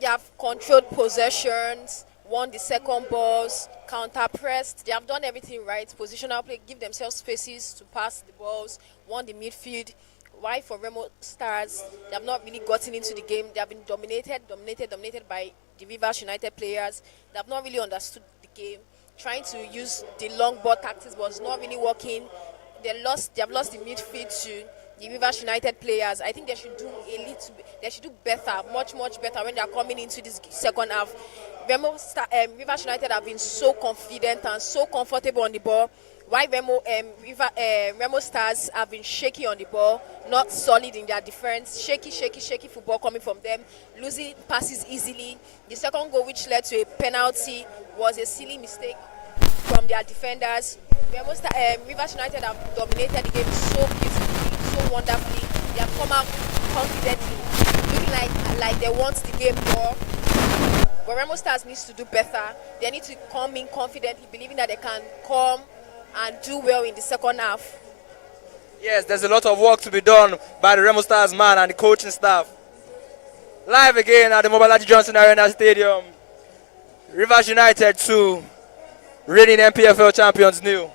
They have controlled possessions, won the second balls, counter-pressed. They have done everything right. Positional play, give themselves spaces to pass the balls, won the midfield. Why for Remo Stars, they have not really gotten into the game. They have been dominated by the Rivers United players. They have not really understood the game. Trying to use the long ball tactics was not really working. They have lost the midfield to the Rivers United players. I think they should do a little bit. They should do better, much better when they are coming into this second half. Rivers United have been so confident and so comfortable on the ball. Why Remo Stars have been shaky on the ball, not solid in their defense, shaky football coming from them, losing passes easily. The second goal, which led to a penalty, was a silly mistake from their defenders. Rivers United have dominated the game so beautifully, so wonderfully. They have come out confidently, looking like they want the game more. But Remo Stars needs to do better. They need to come in confidently, believing that they can come and do well in the second half. Yes, there's a lot of work to be done by the Remo Stars man and the coaching staff. Live again at the Mobolaji Johnson Arena Stadium. Rivers United 2, reigning MPFL champions nil.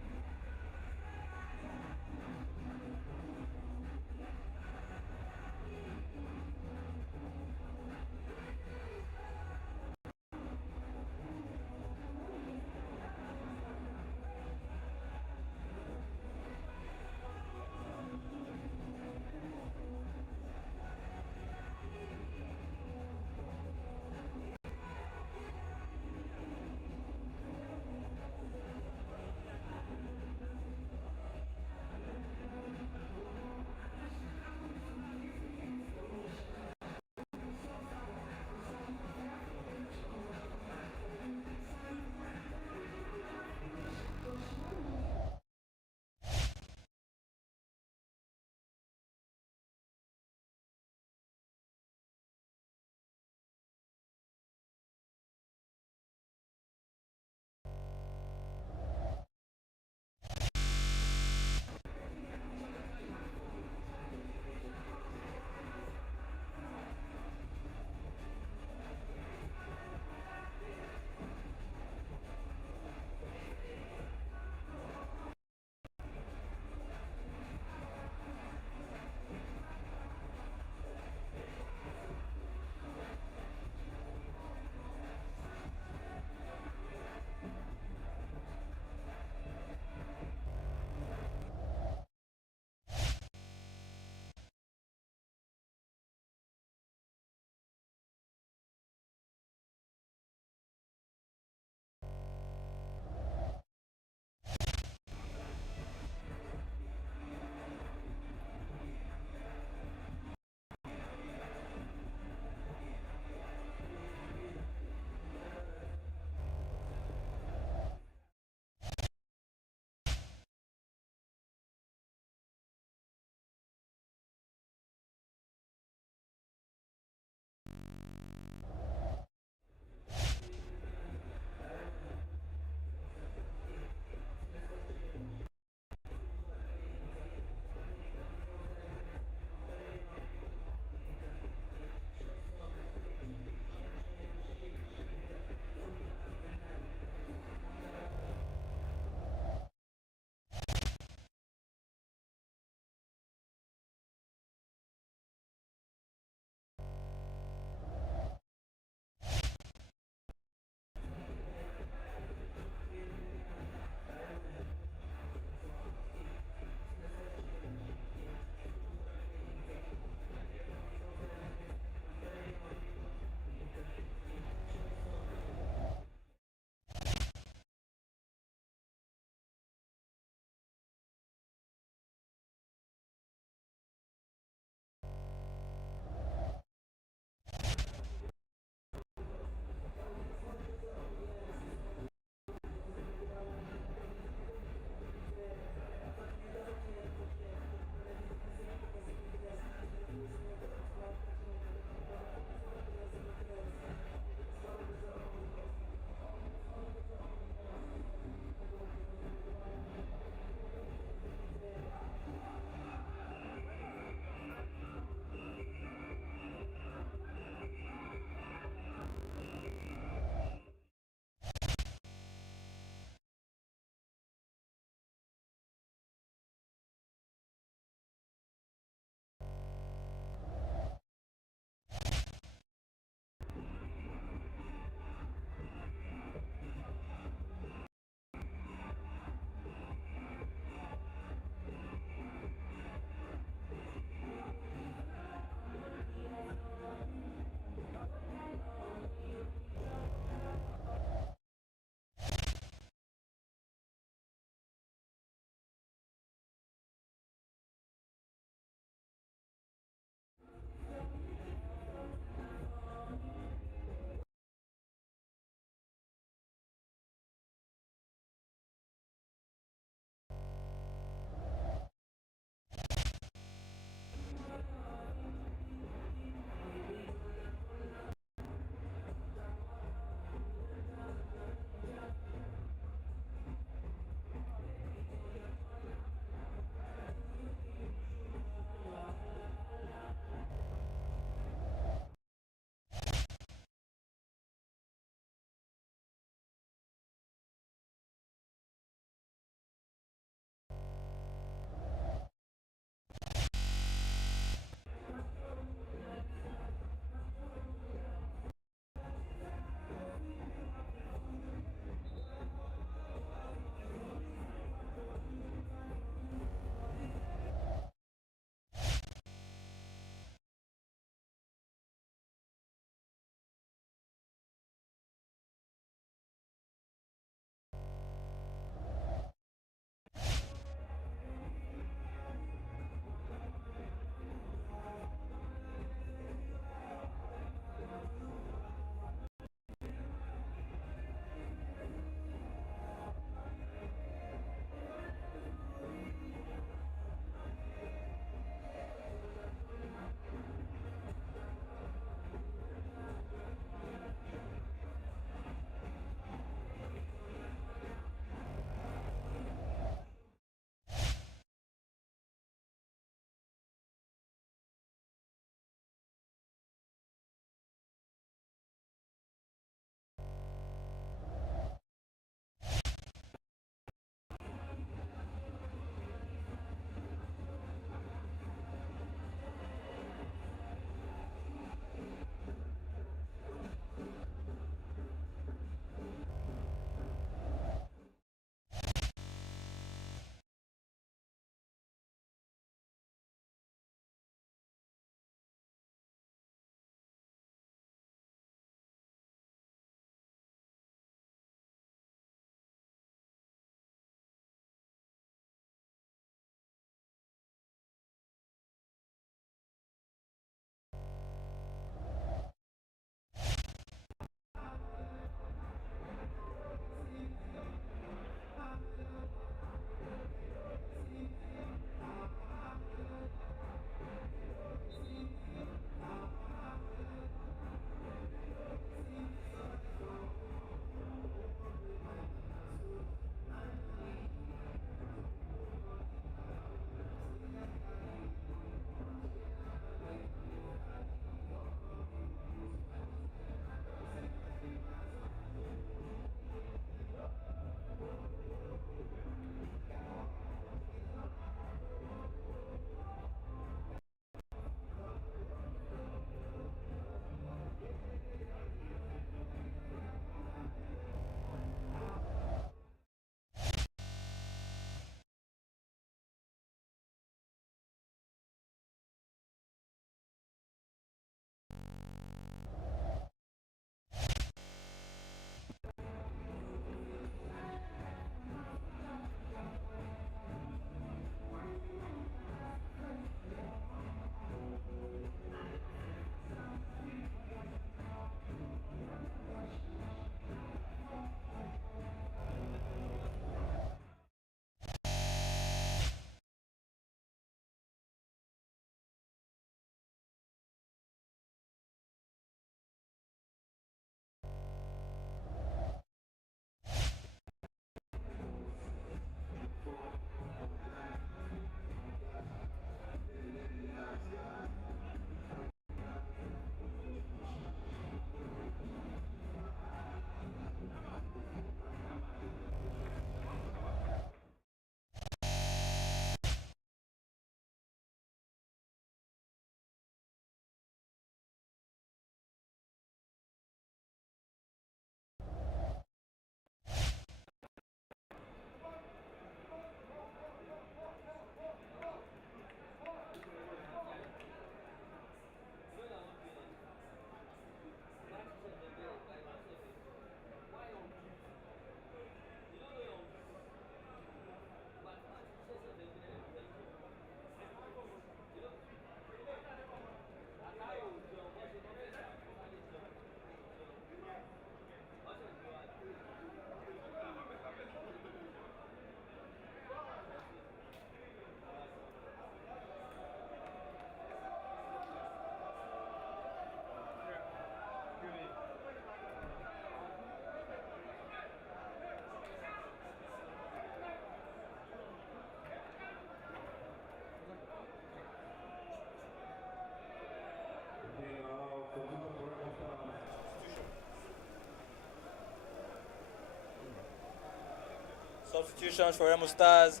Substitutions for Remo Stars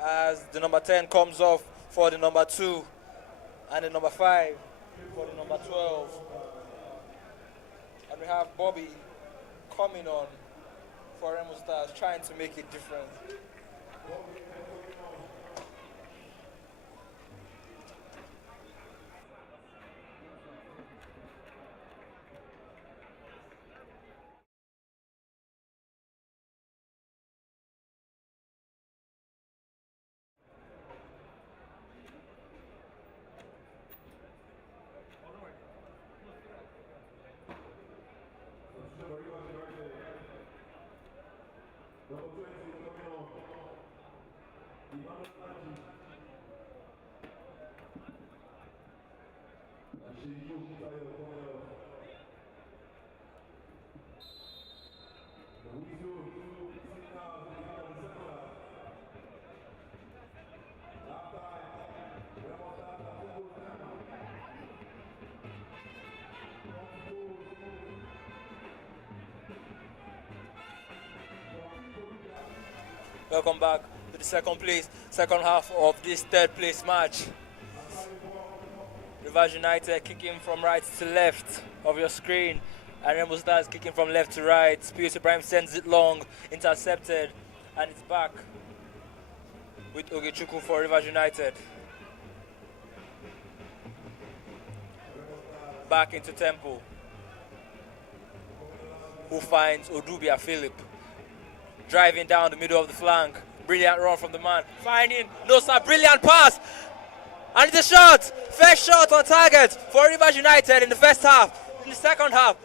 as the number 10 comes off for the number 2 and the number 5 for the number 12. And we have Bobby coming on for Remo Stars, trying to make it different. Welcome back to the second half of this third place match. Rivers United kicking from right to left of your screen, and Remo Stars kicking from left to right. Pius Ibrahim sends it long, intercepted, and it's back with Ogechukwu for Rivers United. Back into tempo. Who finds Odubia Philip? Driving down the middle of the flank. Brilliant run from the man. Finding Nosa. Brilliant pass. And it's a shot. First shot on target for Rivers United in the first half. In the second half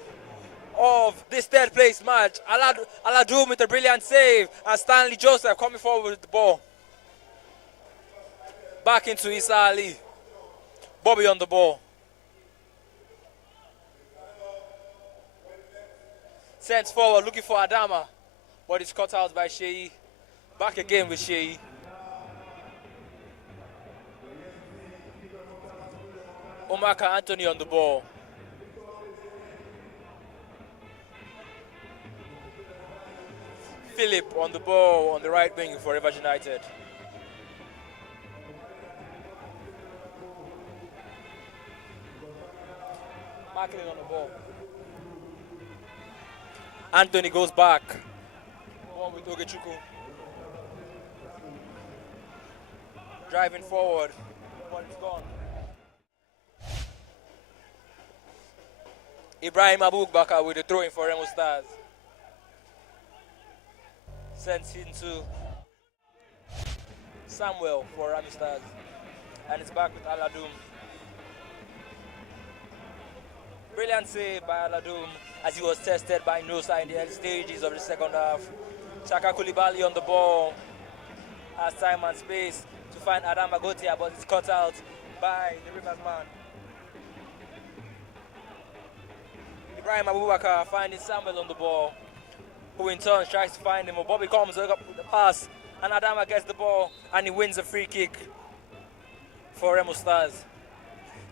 of this third place match, Aladoum with a brilliant save. And Stanley Joseph coming forward with the ball. Back into Issa Ali. Bobby on the ball. Sent forward looking for Adama. But it's cut out by Sheyi. Back again with Sheyi. Omaka Anthony on the ball. Philip on the ball on the right wing for Rivers United. Macklin on the ball. Anthony goes back. One with Ogechukwu. Driving forward, but it's gone. Ibrahim Abubakar with the throw in for Remo Stars. Sends into Samuel for Remo Stars. And it's back with Aladoum. Brilliant save by Aladoum as he was tested by Nosa in the early stages of the second half. Chaka Koulibaly on the ball. Has time and space to find Adam Agotia, but it's cut out by the Rivers man. Ibrahim Abubakar finding Samuel on the ball, who in turn tries to find him. Bobby comes up with the pass, and Adama gets the ball, and he wins a free kick for Remo Stars.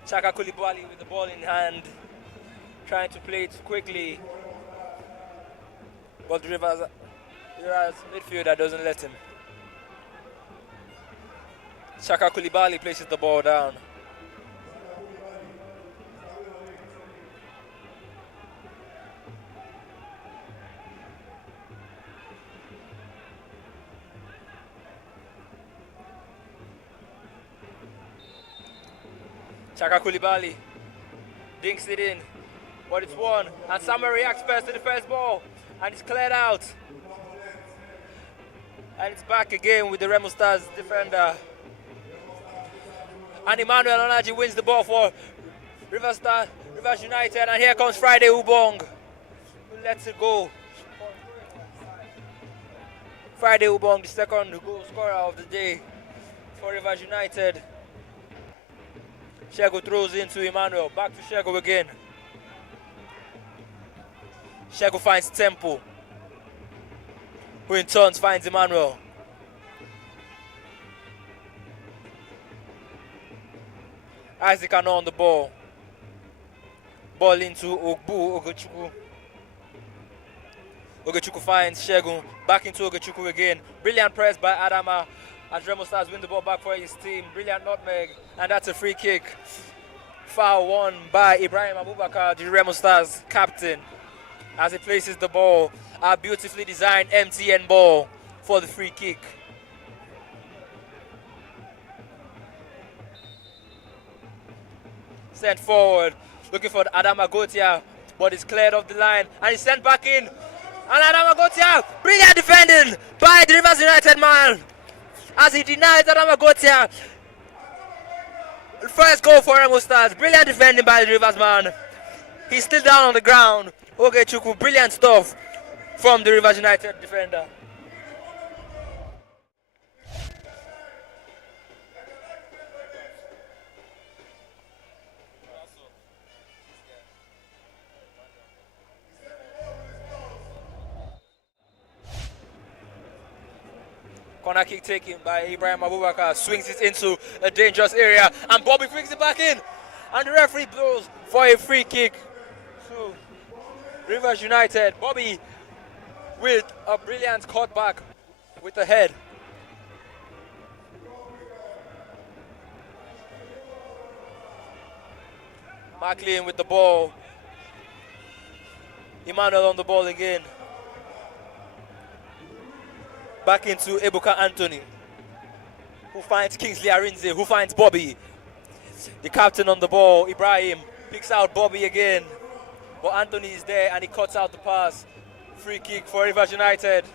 Chaka Koulibaly with the ball in hand, trying to play it quickly, but the Rivers midfielder doesn't let him. Chaka Koulibaly places the ball down. Chaka Koulibaly dinks it in, but it's won. And Samuel reacts first to the first ball, and it's cleared out. And it's back again with the Remo Stars defender. And Emmanuel Onaji wins the ball for Rivers United. And here comes Friday Ubong, who lets it go. Friday Ubong, the second goal scorer of the day for Rivers United. Shego throws into Emmanuel. Back to Shego again. Shego finds Tempo, who in turn finds Emmanuel. Isaac Ano on the ball. Ball into Ogechukwu. Ogechukwu finds Shegun. Back into Ogechukwu again. Brilliant press by Adama as Remo Stars win the ball back for his team. Brilliant nutmeg. And that's a free kick. Foul won by Ibrahim Abubakar, the Remo Stars captain, as he places the ball. A beautifully designed MTN ball for the free kick. Sent forward, looking for Adama Gotia, but it's cleared off the line, and he's sent back in. And Adama Gotia, brilliant defending by the Rivers United man, as he denies Adama Gotia. First goal for Remo Stars, brilliant defending by the Rivers man. He's still down on the ground. Ogechukwu, brilliant stuff from the Rivers United defender. Corner kick taken by Ibrahim Abubakar, swings it into a dangerous area, and Bobby brings it back in, and the referee blows for a free kick to Rivers United. Bobby with a brilliant cutback with the head. McLean with the ball. Emmanuel on the ball again. Back into Ebuka Anthony, who finds Kingsley Arinze, who finds Bobby. The captain on the ball, Ibrahim, picks out Bobby again. But Anthony is there and he cuts out the pass. Free kick for Rivers United.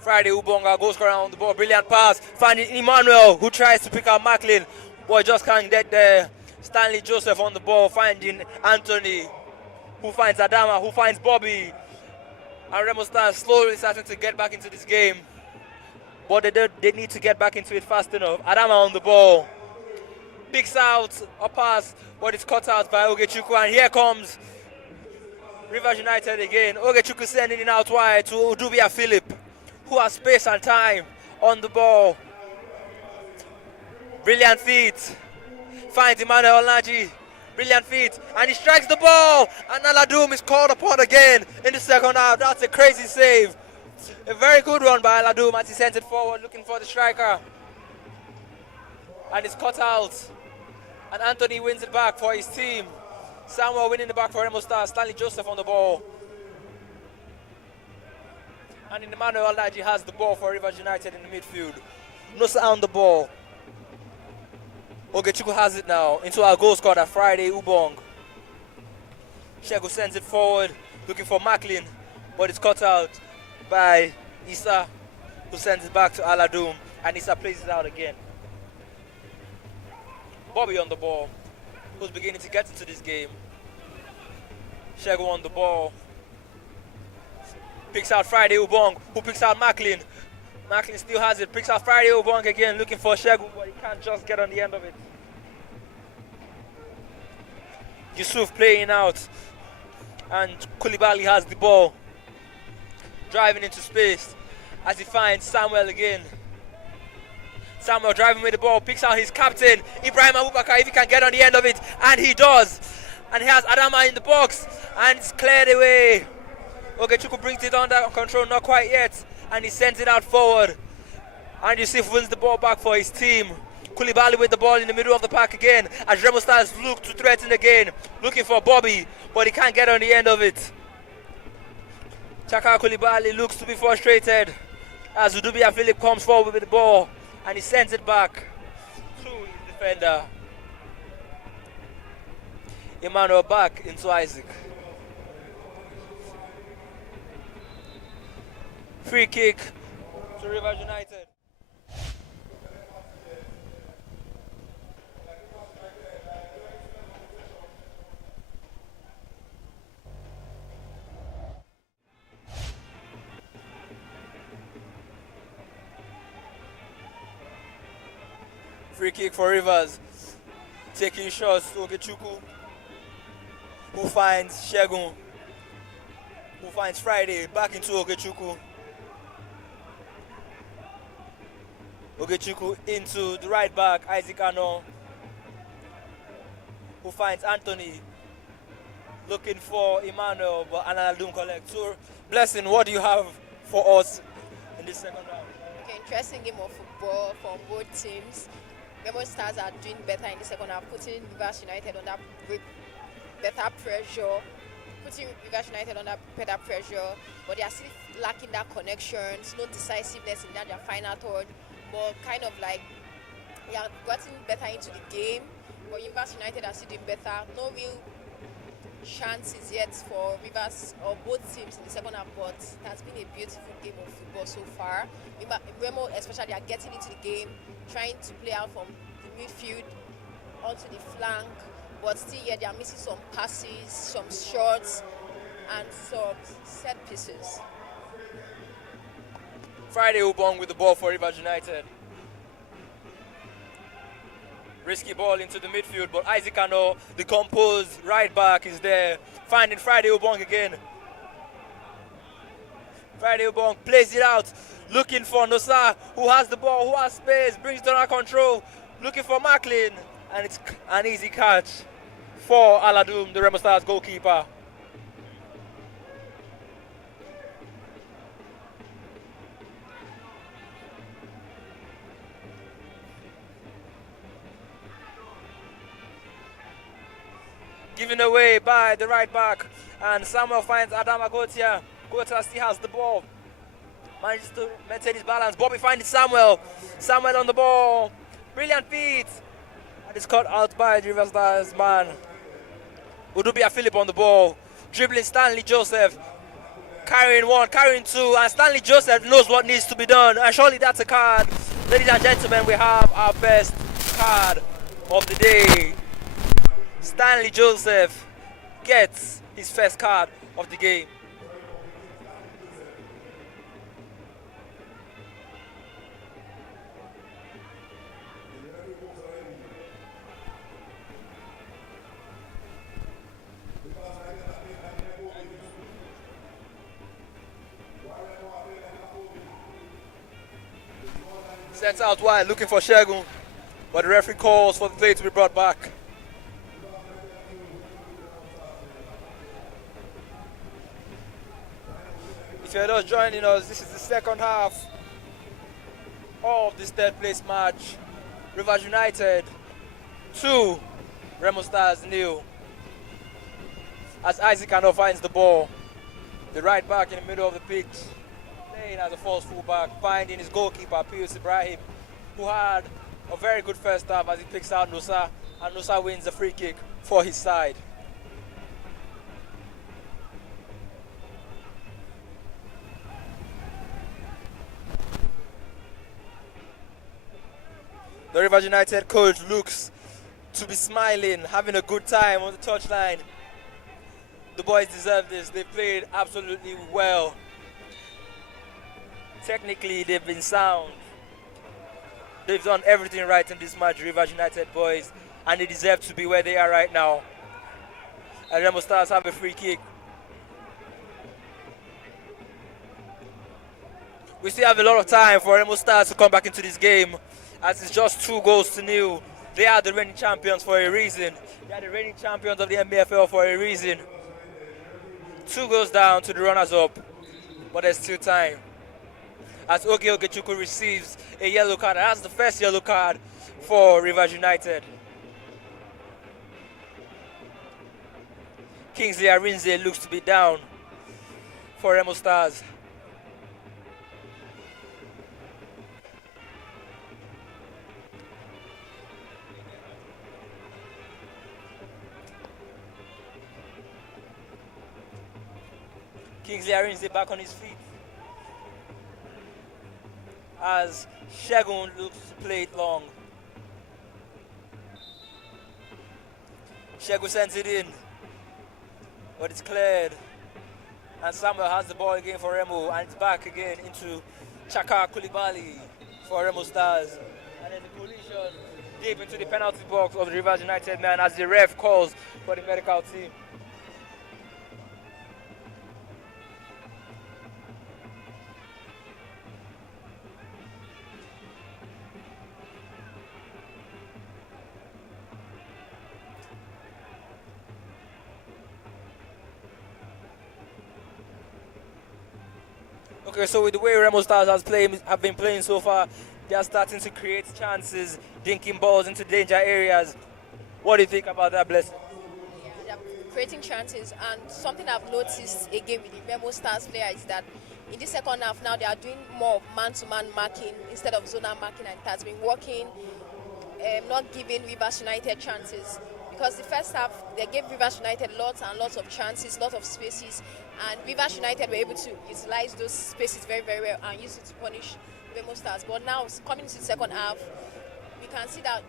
Friday Ubonga goes around the ball, brilliant pass, finding Emmanuel, who tries to pick out Macklin, but just can't get there. Stanley Joseph on the ball, finding Anthony, who finds Adama, who finds Bobby. And Remo Stars slowly starting to get back into this game, but they need to get back into it fast enough. Adama on the ball, picks out a pass, but it's cut out by Ogechukwu, and here comes Rivers United again. Ogechukwu sending it out wide to Udubia Philip, who has space and time on the ball. Brilliant feet. Finds Emmanuel Naji. Brilliant feet. And he strikes the ball. And Aladoum is called upon again in the second half. That's a crazy save. A very good one by Aladoum as he sends it forward looking for the striker. And it's cut out. And Anthony wins it back for his team. Samuel winning the back for Remo Stars. Stanley Joseph on the ball. And Emmanuel Naji has the ball for Rivers United in the midfield. Nusa on the ball. Ogechukwu has it now into our goal scorer, Friday Ubong. Shego sends it forward, looking for Macklin, but it's cut out by Issa, who sends it back to Aladoum, and Issa plays it out again. Bobby on the ball, who's beginning to get into this game. Shego on the ball. Picks out Friday Ubong, who picks out Macklin. Macklin still has it, picks out Friday Ubong again, looking for Shegu, but he can't just get on the end of it. Yusuf playing out, and Koulibaly has the ball. Driving into space as he finds Samuel again. Samuel driving with the ball, picks out his captain, Ibrahim Abubakar, if he can get on the end of it, and he does. And he has Adama in the box, and it's cleared away. Ogechukwu brings it under control, not quite yet, and he sends it out forward. And Yusuf wins the ball back for his team. Koulibaly with the ball in the middle of the park again, as Remo Stars look to threaten again, looking for Bobby, but he can't get on the end of it. Chaka Koulibaly looks to be frustrated as Udubia Philip comes forward with the ball, and he sends it back to his defender. Emmanuel back into Isaac. Free kick to Rivers United. Free kick for Rivers. Taking shots to Ogechukwu. who finds Shegun, who finds Friday, back into Ogechukwu. Ogechukwu into the right back, Isaac Ano, who finds Anthony, looking for Emmanuel, but Analadum collect. So, Blessing, what do you have for us in this second round? Okay, interesting game of football from both teams. Remo Stars are doing better in the second half, putting Rivers United under better pressure, putting Rivers United under better pressure, but they are still lacking that connection, no decisiveness in their final third, but kind of like they are getting better into the game, but Rivers United are still doing better. No real chances yet for Rivers or both teams in the second half, but it has been a beautiful game of football so far. Remo especially are getting into the game, trying to play out from the midfield onto the flank, but still yet they are missing some passes, some shots, and some set pieces. Friday Ubong with the ball for Rivers United. Risky ball into the midfield, but Isaac Ano, the composed right back, is there. Finding Friday Ubong again. Friday Ubong plays it out, looking for Nosa, who has the ball, who has space, brings it under control, looking for Macklin, and it's an easy catch for Aladum, the Remo Stars goalkeeper. Given away by the right back, and Samuel finds Adama Gotia. Gotia still has the ball, manages to maintain his balance. Bobby finds Samuel. Samuel on the ball, brilliant feet, and it's cut out by the River Stars man. Udubia Philip on the ball, dribbling Stanley Joseph, carrying one, carrying two, and Stanley Joseph knows what needs to be done, and surely that's a card. Ladies and gentlemen, we have our first card of the day. Stanley Joseph gets his first card of the game. Sent out wide, looking for Shegun, but the referee calls for the play to be brought back. If you're just joining us, this is the second half of this third place match. Rivers United 2, Remo Stars 0. As Isaac Ano finds the ball, the right back in the middle of the pitch, playing as a false fullback, finding his goalkeeper, Pius Ibrahim, who had a very good first half as he picks out Nusa, and Nusa wins the free kick for his side. The Rivers United coach looks to be smiling, having a good time on the touchline. The boys deserve this. They played absolutely well. Technically, they've been sound. They've done everything right in this match, Rivers United boys, and they deserve to be where they are right now. And Remo Stars have a free kick. We still have a lot of time for Remo Stars to come back into this game, as it's just 2-0. They are the reigning champions for a reason. They are the reigning champions of the NBFL for a reason. 2 goes down to the runners-up, but there's still time. As Oge Ogechukwu receives a yellow card. That's the first yellow card for Rivers United. Kingsley Arinze looks to be down for Remo Stars. Kingsley Arinze back on his feet, as Shegun looks to play it long. Shegun sends it in, but it's cleared. And Samuel has the ball again for Remo, and it's back again into Chaka Koulibaly for Remo Stars. And then the collision deep into the penalty box of the Rivers United man as the ref calls for the medical team. Okay, so with the way Remo Stars have been playing so far, they are starting to create chances, dinking balls into danger areas. What do you think about that, Blessing? Yeah, they're creating chances. And something I've noticed again with the Remo Stars player is that in the second half now they are doing more of man-to-man marking instead of zonal marking, and it has been working, not giving Rivers United chances. Because the first half they gave Rivers United lots and lots of chances, lots of spaces, and Rivers United were able to utilize those spaces very, very well and use it to punish Remo Stars. But now coming into the second half, we can see that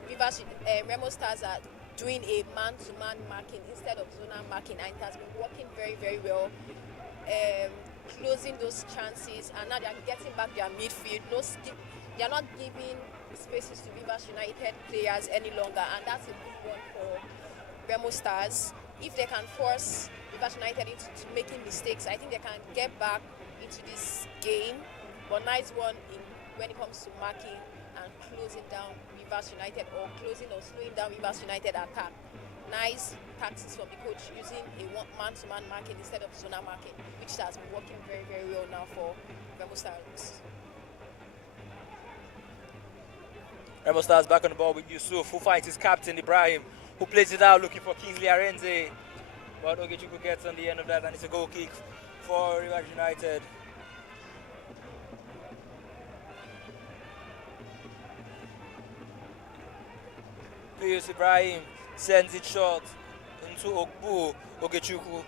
Remo Stars are doing a man-to-man marking instead of zonal marking, and it has been working very, very well, closing those chances, and now they are getting back their midfield. They are not giving spaces to Rivers United players any longer, and that's a good one for Remo Stars. If they can force Rivers United into making mistakes, I think they can get back into this game. But nice one when it comes to marking and closing down Rivers United, or closing or slowing down Rivers United attack. Nice tactics from the coach using a man-to-man marking instead of zonal marking, which has been working very, very well now for Remo Stars. Remo Stars back on the ball with Yusuf, who fights his captain Ibrahim, who plays it out looking for Kingsley Arenze. But Ogechuku gets on the end of that, and it's a goal kick for Rivers United. Pius Ibrahim sends it short into Ogbu Ogechuku.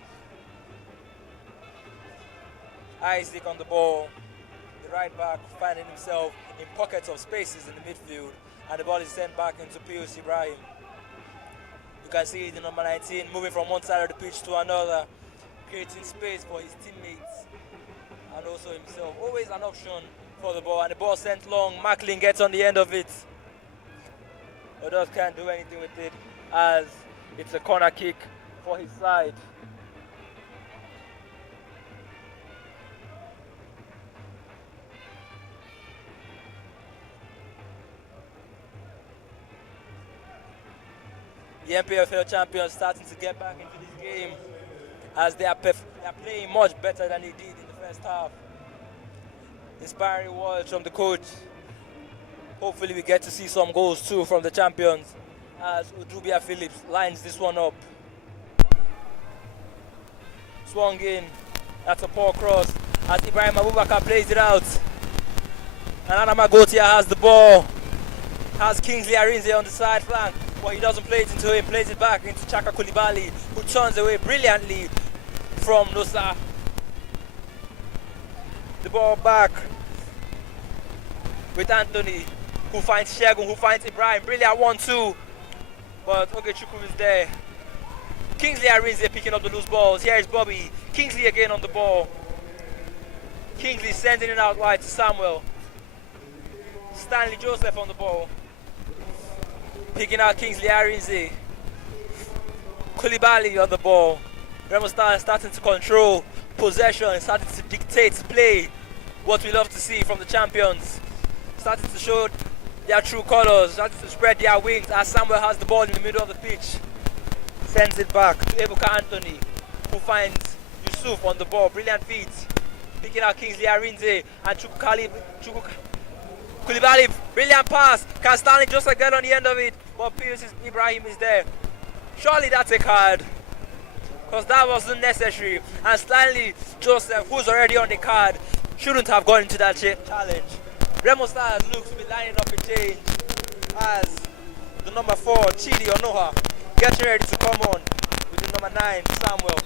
Isaac on the ball. The right back finding himself in pockets of spaces in the midfield, and the ball is sent back into Pius Ibrahim. You can see the number 19 moving from one side of the pitch to another, creating space for his teammates and also himself. Always an option for the ball, and the ball sent long. Macklin gets on the end of it, but just can't do anything with it as it's a corner kick for his side. The MPFL champions starting to get back into this game as they are playing much better than they did in the first half. Inspiring words from the coach. Hopefully we get to see some goals too from the champions as Udrubia Phillips lines this one up. Swung in, that's a poor cross as Ibrahim Abubakar plays it out. And Anama Gotia has the ball, has Kingsley Arinze on the side flank. But he doesn't play it into him, plays it back into Chaka Koulibaly, who turns away brilliantly from Nusa. The ball back with Anthony, who finds Shegun, who finds Ibrahim. Brilliant 1-2, but Ogechuku is there. Kingsley Arinze picking up the loose balls. Here is Bobby. Kingsley again on the ball. Kingsley sending it out wide to Samuel. Stanley Joseph on the ball. Picking out Kingsley Arinze. Koulibaly on the ball. Remo Stars starting to control possession, starting to dictate play. What we love to see from the champions. Starting to show their true colors, starting to spread their wings as Samuel has the ball in the middle of the pitch. Sends it back to Ebuka Anthony, who finds Yusuf on the ball. Brilliant feet. Picking out Kingsley Arinze and Koulibaly, brilliant pass. Can Stanley Joseph get on the end of it? But Pius Ibrahim is there. Surely that's a card, because that wasn't necessary. And Stanley Joseph, who's already on the card, shouldn't have gone into that challenge. Remo Stars looks to be lining up a change as the number 4, Chidi Onoha, getting ready to come on with the number 9, Samuel.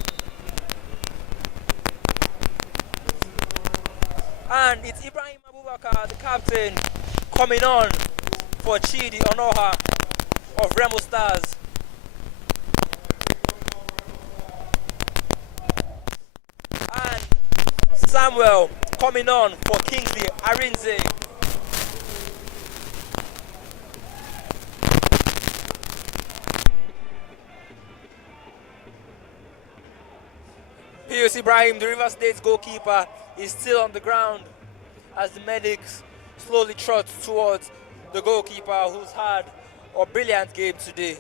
And it's Ibrahim Abubakar, the captain, coming on for Chidi Onoha of Remo Stars. And Samuel coming on for Kingsley Arinze. Pius Ibrahim, the River State's goalkeeper, is still on the ground as the medics slowly trot towards the goalkeeper, who's had a brilliant game today.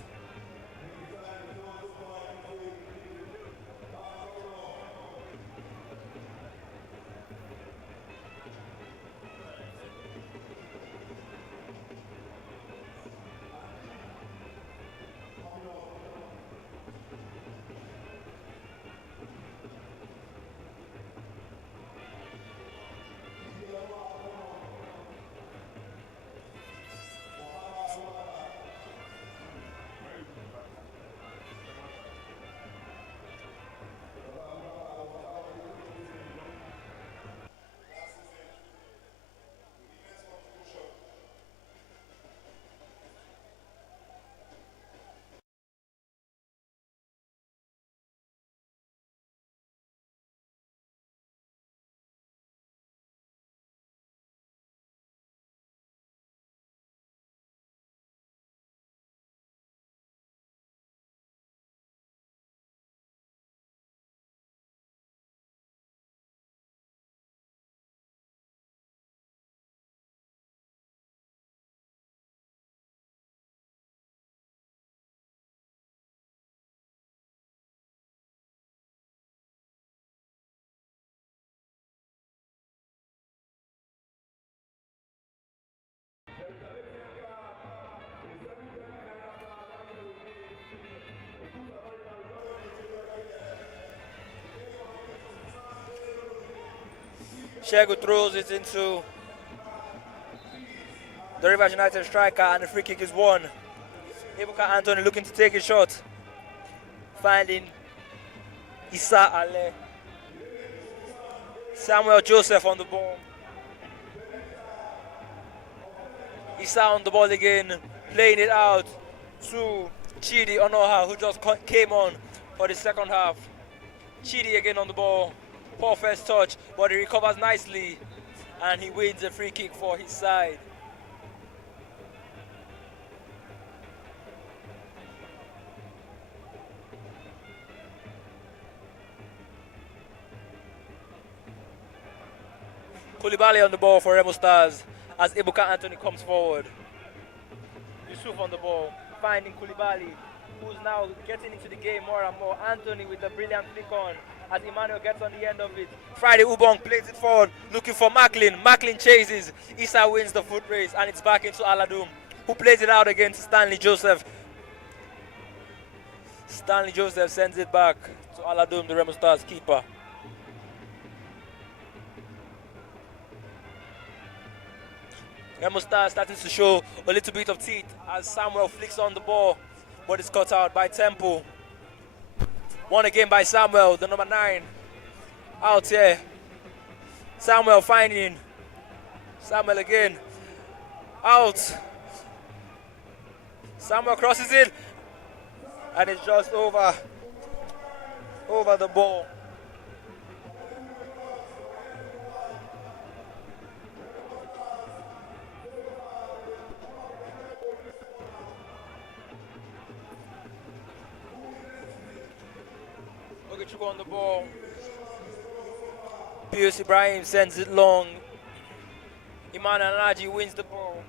Shegu throws it into the Rivers United striker, and the free kick is won. Ebuka Anthony looking to take a shot, finding Issa Ale. Samuel Joseph on the ball. Issa on the ball again, playing it out to Chidi Onoha, who just came on for the second half. Chidi again on the ball. Poor first touch, but he recovers nicely, and he wins a free kick for his side. Koulibaly on the ball for Remo Stars as Ebuka Anthony comes forward. Yusuf on the ball, finding Koulibaly, who's now getting into the game more and more. Anthony with a brilliant flick on as Emmanuel gets on the end of it. Friday Ubong plays it forward, looking for Macklin. Macklin chases. Issa wins the foot race, and it's back into Aladoum, who plays it out again to Stanley Joseph. Stanley Joseph sends it back to Aladoum, the Remo Stars keeper. Remo Stars starting to show a little bit of teeth as Samuel flicks on the ball, but it's cut out by Temple. Won again by Samuel, the number 9. Out here. Samuel finding. Samuel again. Out. Samuel crosses it. And it's just over the ball. Ogechukwu on the ball. Pius Ibrahim sends it long. Emmanuel Anaji wins the ball.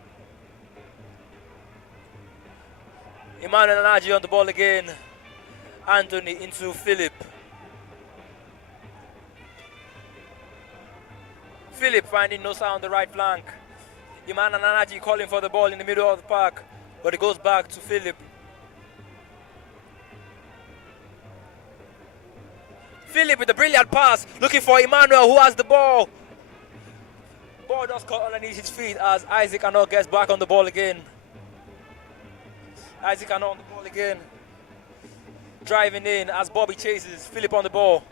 Emmanuel Anaji on the ball again. Anthony into Philip. Philip finding Nosa on the right flank. Emmanuel Anaji calling for the ball in the middle of the park, but it goes back to Philip. Philip with a brilliant pass, looking for Emmanuel, who has the ball. Ball just caught underneath his feet as Isaac Arnaud gets back on the ball again. Isaac Arnaud on the ball again. Driving in as Bobby chases. Philip on the ball.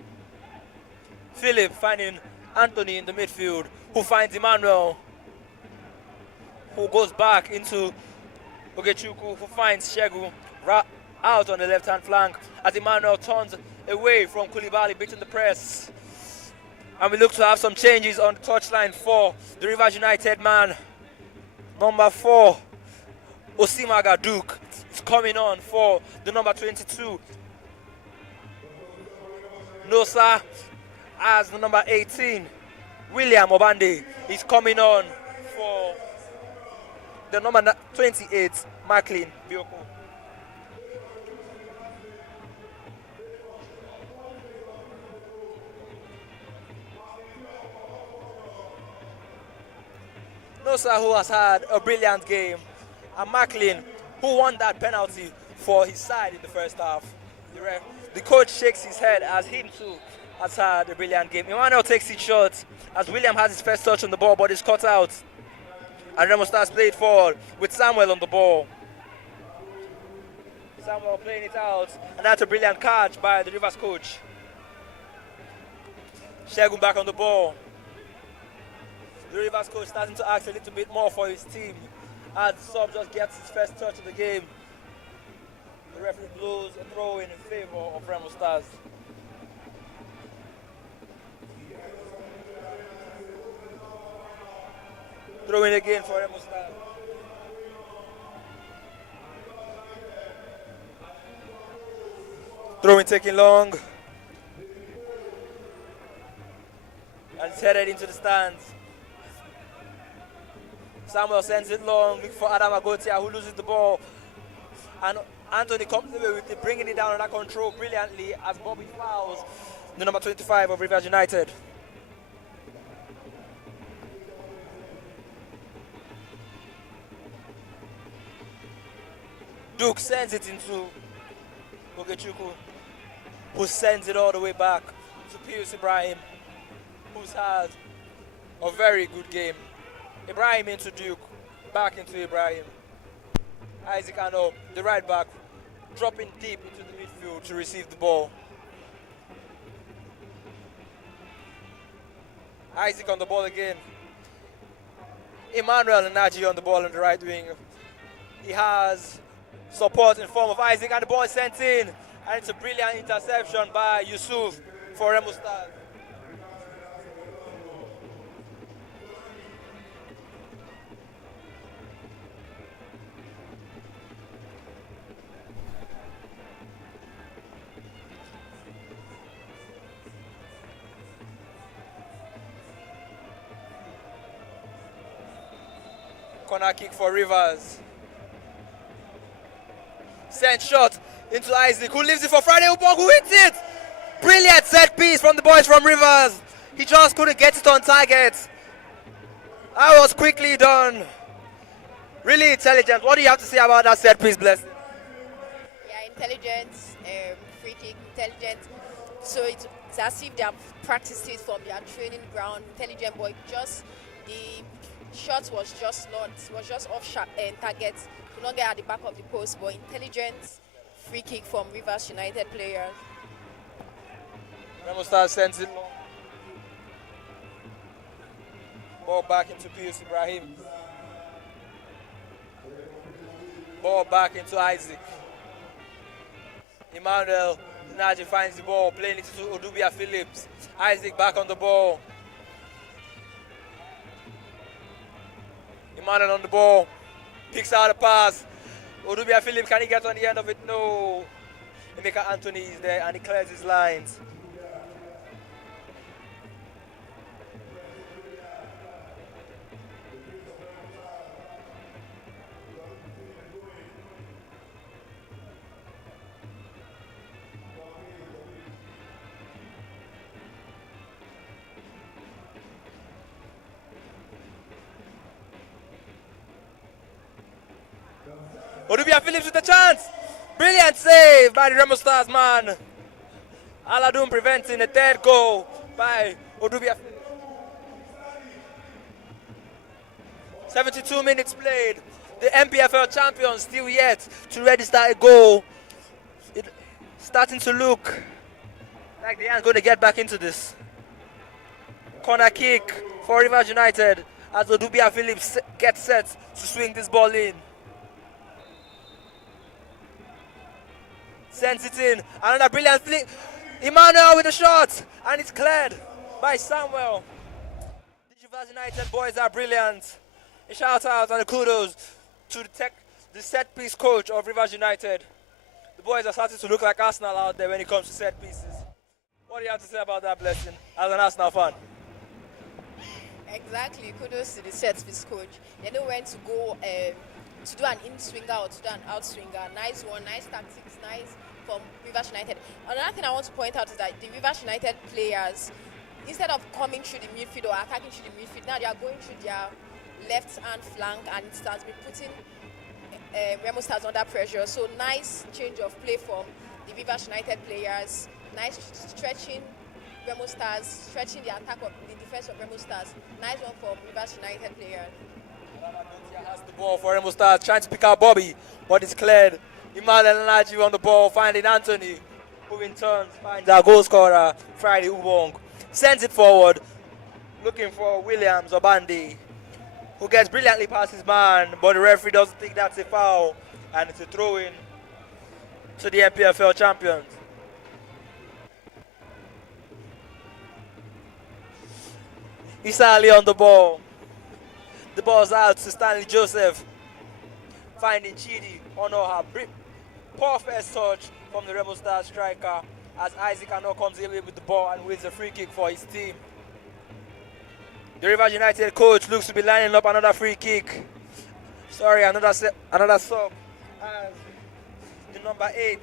Philip finding Anthony in the midfield, who finds Emmanuel, who goes back into Ogechukwu, who finds Shegu out on the left-hand flank as Emmanuel turns away from Koulibaly, beating the press. And we look to have some changes on the touchline for the Rivers United man. Number 4, Osimaga Duke, is coming on for the number 22. Nosa as the number 18. William Obande is coming on for the number 28, Macklin Bioko. Nosa, who has had a brilliant game, and Macklin, who won that penalty for his side in the first half. The coach shakes his head as him too has had a brilliant game. Emmanuel takes his shot as William has his first touch on the ball, but it's cut out. And Remo Stars played forward with Samuel on the ball. Samuel playing it out, and that's a brilliant catch by the Rivers coach. Shegun back on the ball. The Rivers coach starting to ask a little bit more for his team as the sub just gets his first touch of the game. The referee blows a throw in favor of Remo Stars. Throw in again for Remo Stars. Throw in taking long. And it's headed into the stands. Samuel sends it long, looking for Adam Agotia, who loses the ball. And Anthony comes away with it, bringing it down under control brilliantly as Bobby fouls the number 25 of Rivers United. Duke sends it into Ogechukwu, who sends it all the way back to Pius Ibrahim, who's had A very good game. Ibrahim into Duke. Back into Ibrahim. Isaac Ano, the right back, dropping deep into the midfield to receive the ball. Isaac on the ball again. Emmanuel Naji on the ball on the right wing. He has support in form of Isaac, and the ball is sent in. And it's a brilliant interception by Yusuf for Remo Stars. Corner kick for Rivers. Sent shot into Isaac, who leaves it for Friday Ubong, who hits it! Brilliant set piece from the boys from Rivers. He just couldn't get it on target. That was quickly done. Really intelligent. What do you have to say about that set piece, Blessing? Yeah, intelligence, free kick, intelligent. So it's as if they have practiced it from their training ground. Intelligent boy, just the shot was just off target. Could not get at the back of the post, but intelligent free kick from Rivers United players. Remo Stars sends it long. Ball back into Pius Ibrahim. Ball back into Isaac. Emmanuel Naji finds the ball, playing it to Odubia Phillips. Isaac back on the ball. Emmanuel on the ball, picks out a pass. Odubia Phillips, can he get on the end of it? No. Emeka Anthony is there and he clears his lines. Odubia Phillips with the chance. Brilliant save by the Remo Stars man. Aladoum preventing the third goal by Odubia Phillips. 72 minutes played. The MPFL champions still yet to register a goal. It's starting to look like they aren't going to get back into this. Corner kick for Rivers United as Odubia Phillips gets set to swing this ball in. Sends it in. Another brilliant flick. Emmanuel with the shot. And it's cleared by Samuel. The Rivers United boys are brilliant. A shout out and a kudos to the set piece coach of Rivers United. The boys are starting to look like Arsenal out there when it comes to set pieces. What do you have to say about that, Blessing, as an Arsenal fan? Exactly. Kudos to the set piece coach. They know when to go to do an in-swinger or to do an out-swinger. Nice one, nice tactics, nice from Rivers United. Another thing I want to point out is that the Rivers United players, instead of coming through the midfield or attacking through the midfield, now they are going through their left-hand flank and it has been putting Remo Stars under pressure. So nice change of play from the Rivers United players. Nice stretching Remo Stars, stretching the attack of the defense of Remo Stars. Nice one for Rivers United players. Has the ball for Remo Stars, trying to pick out Bobby, but it's cleared. Emmanuel Naji on the ball, finding Anthony, who in turn finds our goal scorer, Friday Ubong. Sends it forward, looking for Williams Obandi, who gets brilliantly past his man, but the referee doesn't think that's a foul, and it's a throw-in to the MPFL champions. Issa Ali on the ball. The ball's out to Stanley Joseph, finding Chidi on her poor first touch from the Remo Stars striker as Isaac Ano comes in with the ball and wins a free kick for his team. The Rivers United coach looks to be lining up another free kick. Sorry, another sub as the number 8,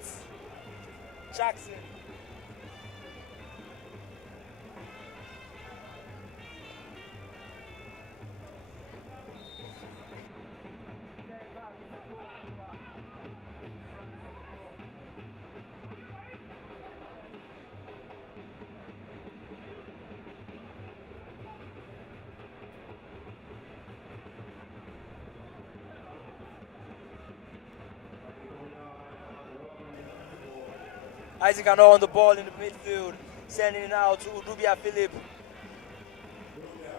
Jackson. Isaac Ano on the ball in the midfield, sending it out to Udubia Philip.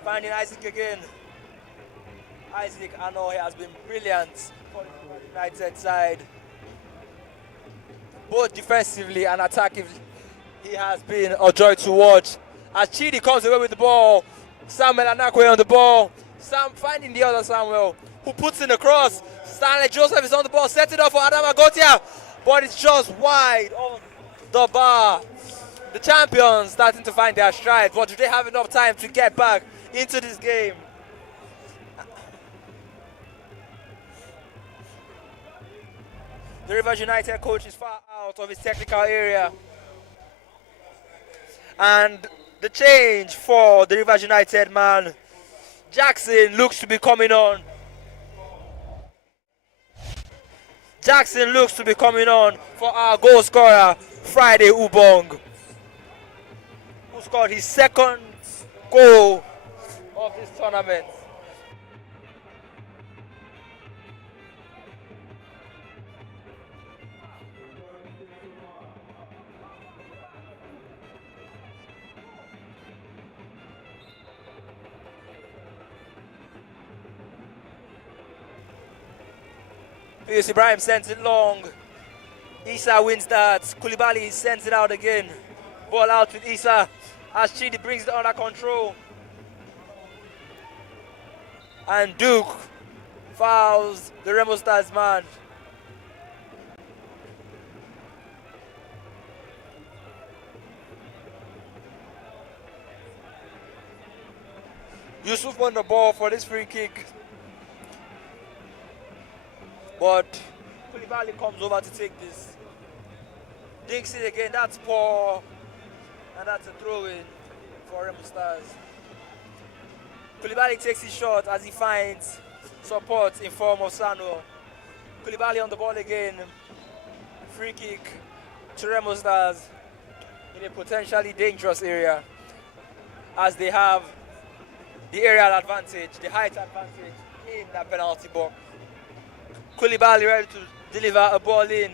Finding Isaac again. Isaac Ano has been brilliant for the United side. Both defensively and attackively, he has been a joy to watch. As Chidi comes away with the ball, Samuel Anakwe on the ball. Sam finding the other Samuel, who puts in the cross. Stanley Joseph is on the ball, sets it up for Adama Gotia, but it's just wide of the bar. The champions starting to find their stride, but do they have enough time to get back into this game? The Rivers United coach is far out of his technical area. And the change for the Rivers United man, Jackson looks to be coming on. Jackson looks to be coming on for our goal scorer, Friday Ubong, who scored his second goal of this tournament. Yes, Ibrahim sends it long. Issa wins that. Koulibaly sends it out again. Ball out with Issa as Chidi brings it under control. And Duke fouls the Remo Stars man. Yusuf won the ball for this free kick. But Koulibaly comes over to take this. Dinks it again, that's poor. And that's a throw-in for Remo Stars. Koulibaly takes his shot as he finds support in form of Sano. Koulibaly on the ball again. Free kick to Remo Stars in a potentially dangerous area, as they have the aerial advantage, the height advantage in that penalty box. Koulibaly ready to deliver a ball in.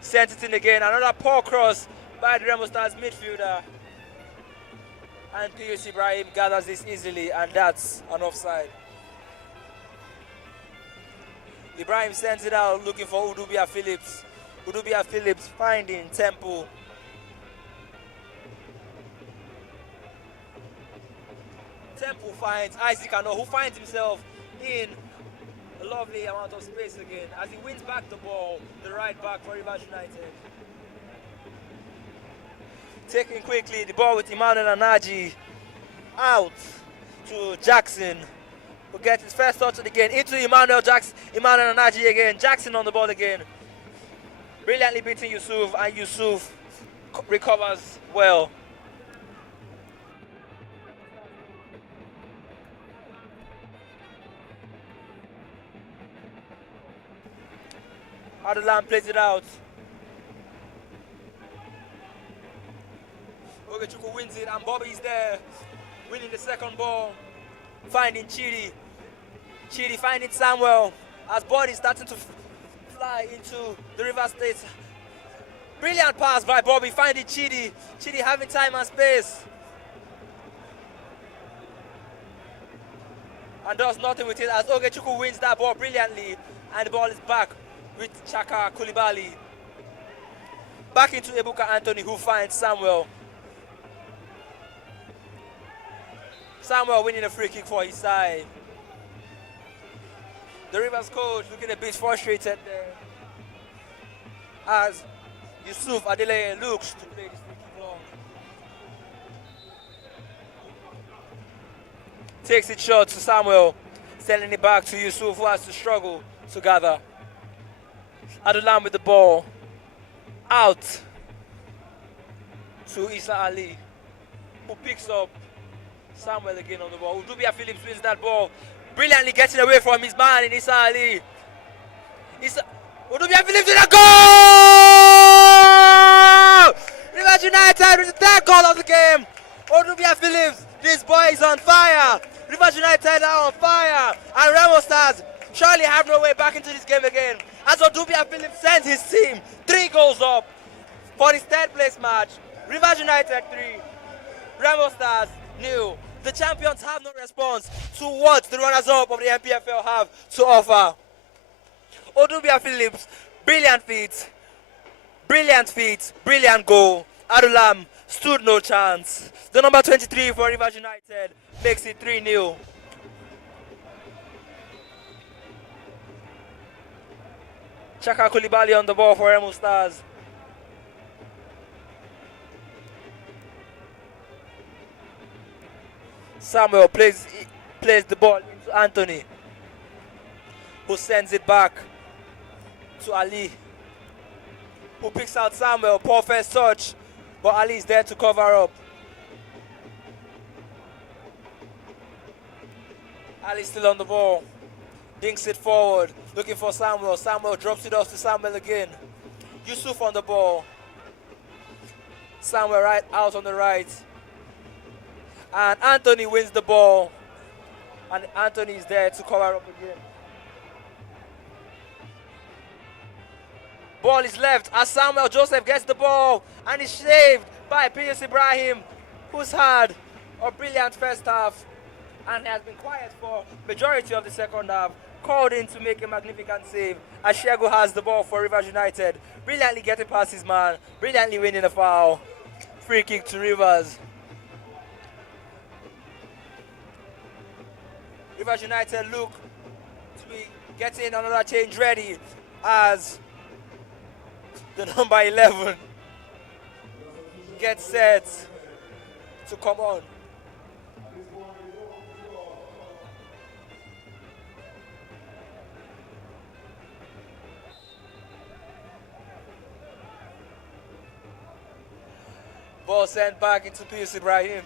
Sent it in again. Another poor cross by the Remo Stars midfielder. And Pius Ibrahim gathers this easily, and that's an offside. Ibrahim sends it out looking for Udubia Phillips. Udubia Phillips finding Temple. Temple finds Isaac Ano, who finds himself in a lovely amount of space again as he wins back the ball, the right back for Rivers United. Taking quickly the ball with Emmanuel Anaji out to Jackson, who gets his first touch of the game into Emmanuel Anaji again. Jackson on the ball again. Brilliantly beating Yusuf, and Yusuf recovers well. Adelan plays it out. Ogechukwu wins it, and Bobby's there, winning the second ball, finding Chidi. Chidi finding Samuel as Bobby starting to fly into the River State. Brilliant pass by Bobby, finding Chidi. Chidi having time and space, and does nothing with it as Ogechukwu wins that ball brilliantly, and the ball is back with Chaka Koulibaly. Back into Ebuka Anthony, who finds Samuel. Samuel winning a free kick for his side. The Rivers coach looking a bit frustrated there as Yusuf Adeleye looks to play this free kick long. Takes it short to Samuel, sending it back to Yusuf, who has to struggle to gather. Adulam with the ball. Out to Issa Ali, who picks up Samuel again on the ball. Udubia Phillips wins that ball, brilliantly getting away from his man in Issa Ali. Udubia Phillips with a goal! Rivers United with the third goal of the game. Udubia Phillips, this boy is on fire. Rivers United are on fire, and Remo Stars surely have no way back into this game again, as Udubia Phillips sends his team 3 goals up For this third place match, Rivers United 3, Remo Stars 0. The champions have no response to what the runners-up of the MPFL have to offer. Odubia Phillips, brilliant feet, brilliant goal. Adulam stood no chance. The number 23 for Rivers United makes it 3-0. Chaka Koulibaly on the ball for Remo Stars. Samuel plays the ball into Anthony, who sends it back to Ali, who picks out Samuel. Poor first touch, but Ali is there to cover up. Ali still on the ball, dinks it forward, looking for Samuel. Samuel drops it off to Samuel again. Yusuf on the ball. Samuel right out on the right. And Anthony wins the ball. And Anthony is there to cover up again. Ball is left as Samuel Joseph gets the ball and is saved by Pius Ibrahim, who's had a brilliant first half and has been quiet for majority of the second half. Called in to make a magnificent save as Shego has the ball for Rivers United. Brilliantly getting past his man, brilliantly winning a foul. Free kick to Rivers. Rivers United look to be getting another change ready as the number 11 gets set to come on. Ball sent back into Pius Ibrahim.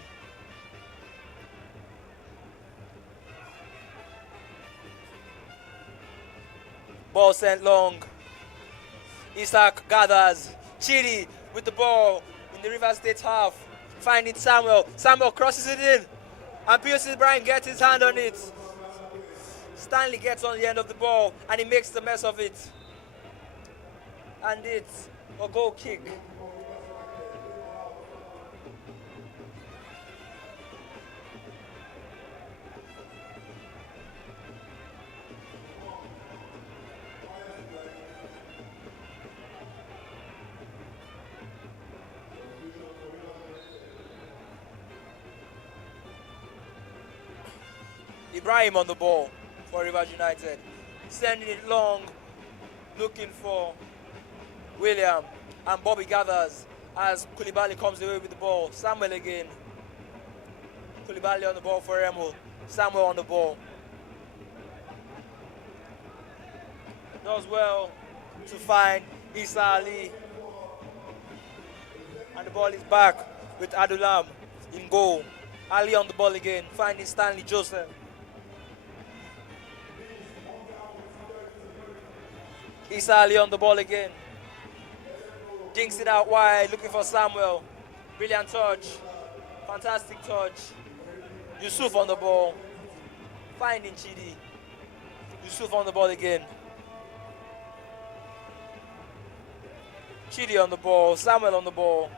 Ball sent long. Isaac gathers. Chidi with the ball in the River State half. Finding Samuel. Samuel crosses it in. And Pius Ibrahim gets his hand on it. Stanley gets on the end of the ball and he makes the mess of it. And it's a goal kick. Ibrahim on the ball for Rivers United. Sending it long, looking for William. And Bobby gathers as Koulibaly comes away with the ball. Samuel again. Koulibaly on the ball for Remo. Samuel on the ball. Does well to find Issa Ali. And the ball is back with Adulam in goal. Ali on the ball again, finding Stanley Joseph. Issa Ali on the ball again. Dinks it out wide, looking for Samuel. Brilliant touch. Fantastic touch. Yusuf on the ball. Finding Chidi. Yusuf on the ball again. Chidi on the ball. Samuel on the ball.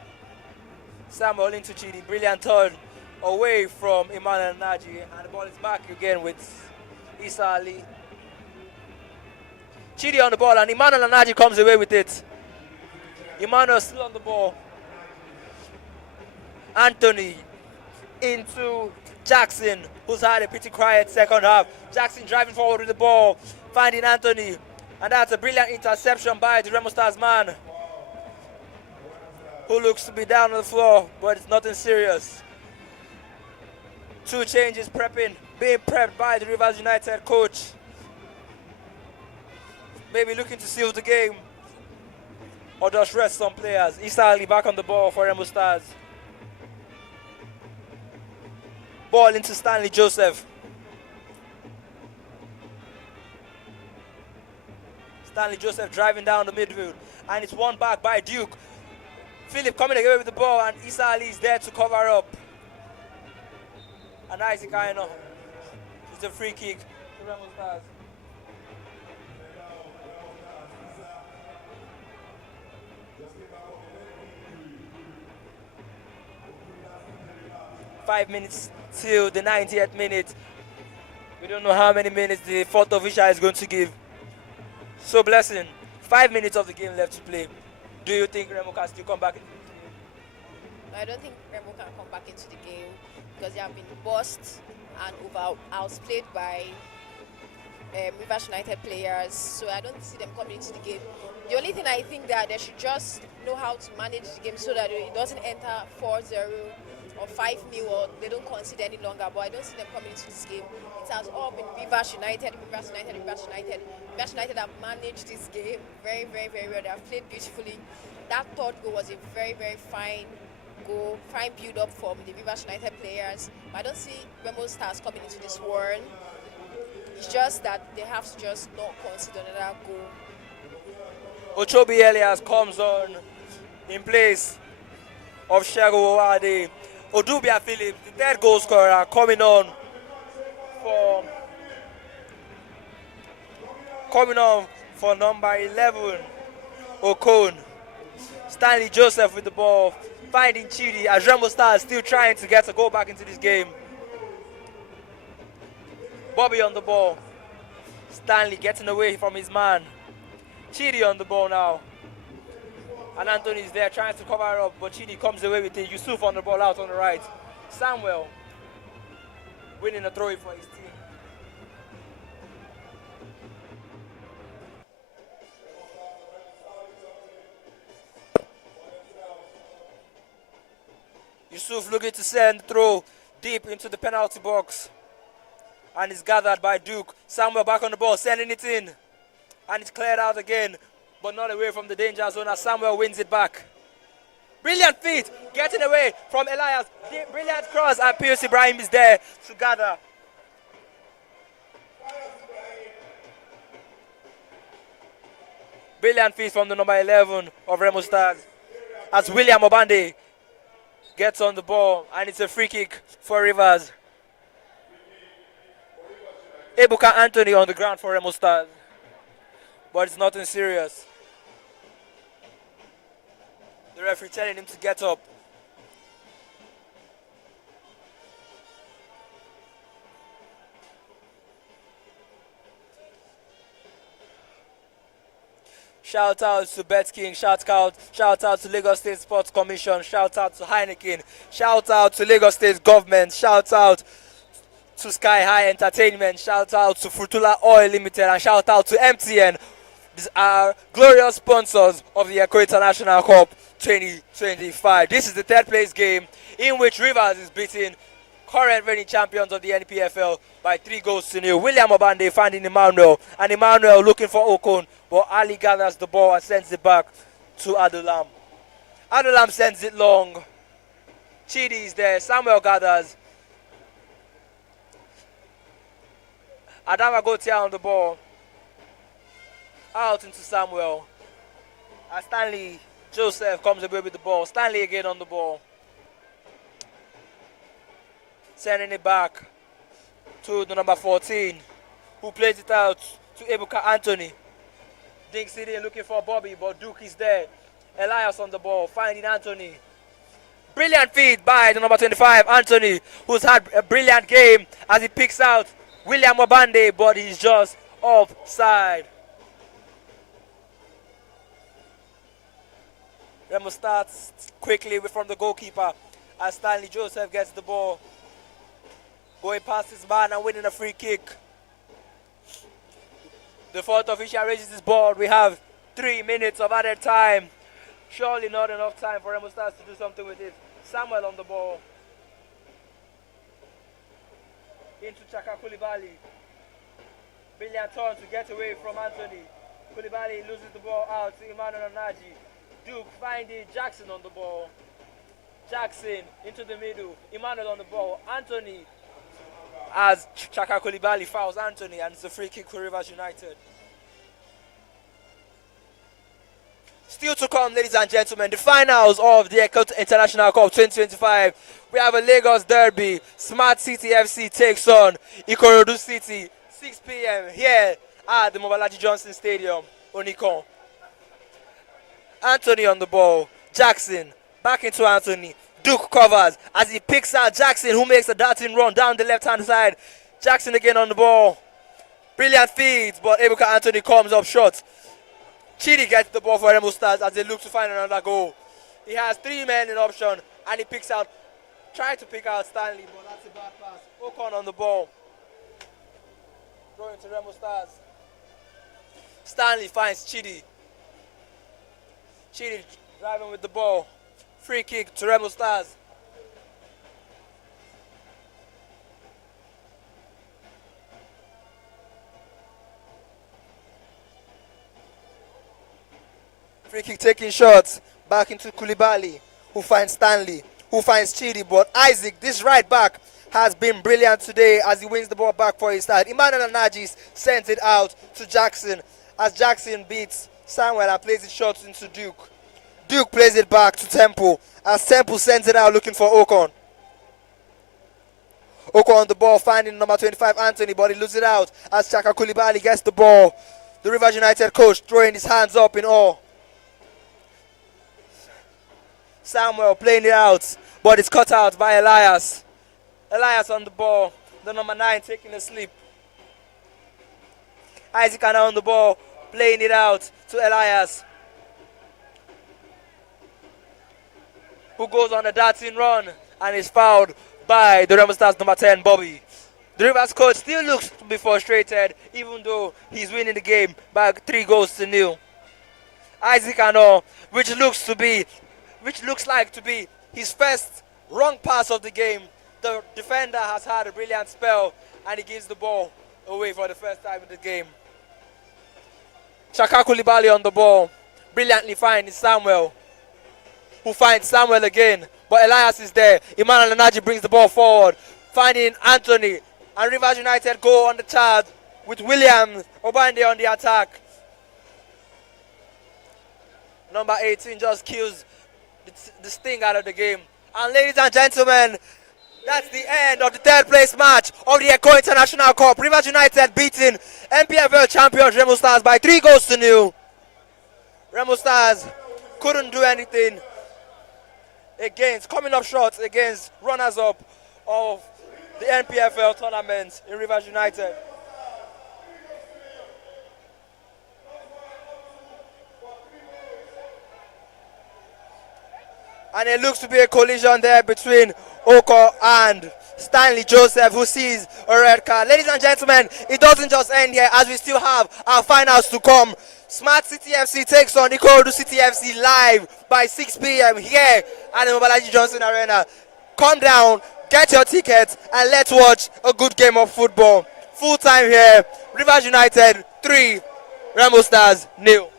Samuel into Chidi. Brilliant touch away from Emmanuel Naji. And the ball is back again with Issa Ali. Chidi on the ball and Emmanuel Naji comes away with it. Emmanuel still on the ball. Anthony into Jackson, who's had a pretty quiet second half. Jackson driving forward with the ball, finding Anthony. And that's a brilliant interception by the Remo Stars man, who looks to be down on the floor, but it's nothing serious. Two changes being prepped by the Rivers United coach. Maybe looking to seal the game or just rest some players. Issa Ali back on the ball for Remo Stars. Ball into Stanley Joseph. Stanley Joseph driving down the midfield. And it's won back by Duke. Philip coming away with the ball and Issa Ali is there to cover up. And Isaac Aino. It's a free kick to Remo Stars. 5 minutes till the 90th minute. We don't know how many minutes the fourth official is going to give. So Blessing, 5 minutes of the game left to play. Do you think Remo can still come back into this game? I don't think Remo can come back into the game because they have been bossed and outplayed by Rivers United players. So I don't see them coming into the game. The only thing I think that they should just know how to manage the game so that it doesn't enter 4-0 or 5-0 or they don't concede any longer. But I don't see them coming into this game. It has all been Rivers United. Rivers United have managed this game very, very, very well. They have played beautifully. That third goal was a very, very fine goal, fine build-up from the Rivers United players. But I don't see Remo Stars coming into this war. It's just that they have to just not concede another goal. Ochobi Elias comes on in place of Shego Owade. Odubia Phillips, the third goal scorer, coming on for number 11, Okon. Stanley Joseph with the ball, finding Chidi as Remo Stars still trying to get a goal back into this game. Bobby on the ball. Stanley getting away from his man. Chidi on the ball now. And Anthony is there trying to cover up, but Chidi comes away with it. Yusuf on the ball out on the right. Samuel winning a throw for his team. Yusuf looking to send throw deep into the penalty box. And it's gathered by Duke. Samuel back on the ball, sending it in. And it's cleared out again, but not away from the danger zone as Samuel wins it back. Brilliant feet, getting away from Elias. Brilliant cross, and Pius Ibrahim is there to gather. Brilliant feet from the number 11 of Remo Stars as William Obande gets on the ball, and it's a free kick for Rivers. Ebuka Anthony on the ground for Remo Stars, but it's nothing serious. The referee telling him to get up. Shout out to Bet King, shout out to Lagos State Sports Commission, shout out to Heineken, shout out to Lagos State government, shout out to Sky High Entertainment, shout out to Frutula Oil Limited, and shout out to MTN. These are glorious sponsors of the Eco International Cup 2025. This is the third place game in which Rivers is beating current reigning champions of the NPFL by 3-0. William Obande finding Emmanuel, and Emmanuel looking for Okon, but Ali gathers the ball and sends it back to Adulam. Adulam sends it long. Chidi is there, Samuel gathers. Adama Gotia on the ball. Out into Samuel. And Stanley Joseph comes away with the ball. Stanley again on the ball. Sending it back to the number 14, who plays it out to Ebuka Anthony. Dink City looking for Bobby, but Duke is there. Elias on the ball, finding Anthony. Brilliant feed by the number 25, Anthony, who's had a brilliant game as he picks out William Obande, but he's just offside. Remo starts quickly from the goalkeeper as Stanley Joseph gets the ball. Going past his man and winning a free kick. The fourth official raises his ball. We have 3 minutes of added time. Surely not enough time for Remo Stars to do something with it. Samuel on the ball. Into Chaka Koulibaly. Brilliant turn to get away from Anthony. Koulibaly loses the ball out to Emmanuel Naji. Duke finding Jackson on the ball. Jackson into the middle. Emmanuel on the ball. Anthony as Chaka Koulibaly fouls Anthony, and it's a free kick for Rivers United. Still to come, ladies and gentlemen, the finals of the Eco International Cup 2025. We have a Lagos derby. Smart City FC takes on Ikorodu City. 6 p.m. here at the Mobalaji Johnson Stadium, Onikon. Anthony on the ball. Jackson back into Anthony. Duke covers as he picks out Jackson, who makes a darting run down the left-hand side. Jackson again on the ball. Brilliant feeds, but Ebuka Anthony comes up short. Chidi gets the ball for Remo Stars as they look to find another goal. He has 3 men in option, and he picks out, trying to pick out Stanley, but that's a bad pass. Ocon on the ball. Throwing to Remo Stars. Stanley finds Chidi. Chidi driving with the ball. Free kick to Remo Stars. Free kick taking shots. Back into Koulibaly, who finds Stanley, who finds Chidi. But Isaac, this right back, has been brilliant today as he wins the ball back for his side. Emmanuel Anagis sends it out to Jackson as Jackson beats Samuel and plays it short into Duke. Duke plays it back to Temple as Temple sends it out looking for Ocon. Ocon on the ball, finding number 25 Anthony, but he loses it out as Chaka Koulibaly gets the ball. The Rivers United coach throwing his hands up in awe. Samuel playing it out, but it's cut out by Elias. Elias on the ball, the number 9 taking a slip. Isaac Anna on the ball, playing it out to Elias, who goes on a darting run and is fouled by the Remo Stars number 10, Bobby. The Rivers coach still looks to be frustrated, even though he's winning the game by 3-0. Isaac Anna, which looks like to be his first wrong pass of the game. The defender has had a brilliant spell and he gives the ball away for the first time in the game. Chaka Koulibaly on the ball, brilliantly finding Samuel, who finds Samuel again, but Elias is there. Emmanuel Anaji brings the ball forward, finding Anthony, and Rivers United go on the charge with Williams Obande on the attack. Number 18 just kills the sting out of the game. And ladies and gentlemen, that's the end of the 3rd place match of the Echo International Cup. Rivers United beating MPFL champions Remo Stars by 3-0. Remo Stars couldn't do anything against, coming up short against runners-up of the NPFL tournament in Rivers United. And it looks to be a collision there between Oko and Stanley Joseph, who sees a red card. Ladies and gentlemen, it doesn't just end here as we still have our finals to come. Smart City FC takes on Ikorodu City FC live by 6 p.m. here at the Mobalaji Johnson Arena. Come down, get your tickets, and let's watch a good game of football. Full time here, Rivers United 3, Remo Stars 0.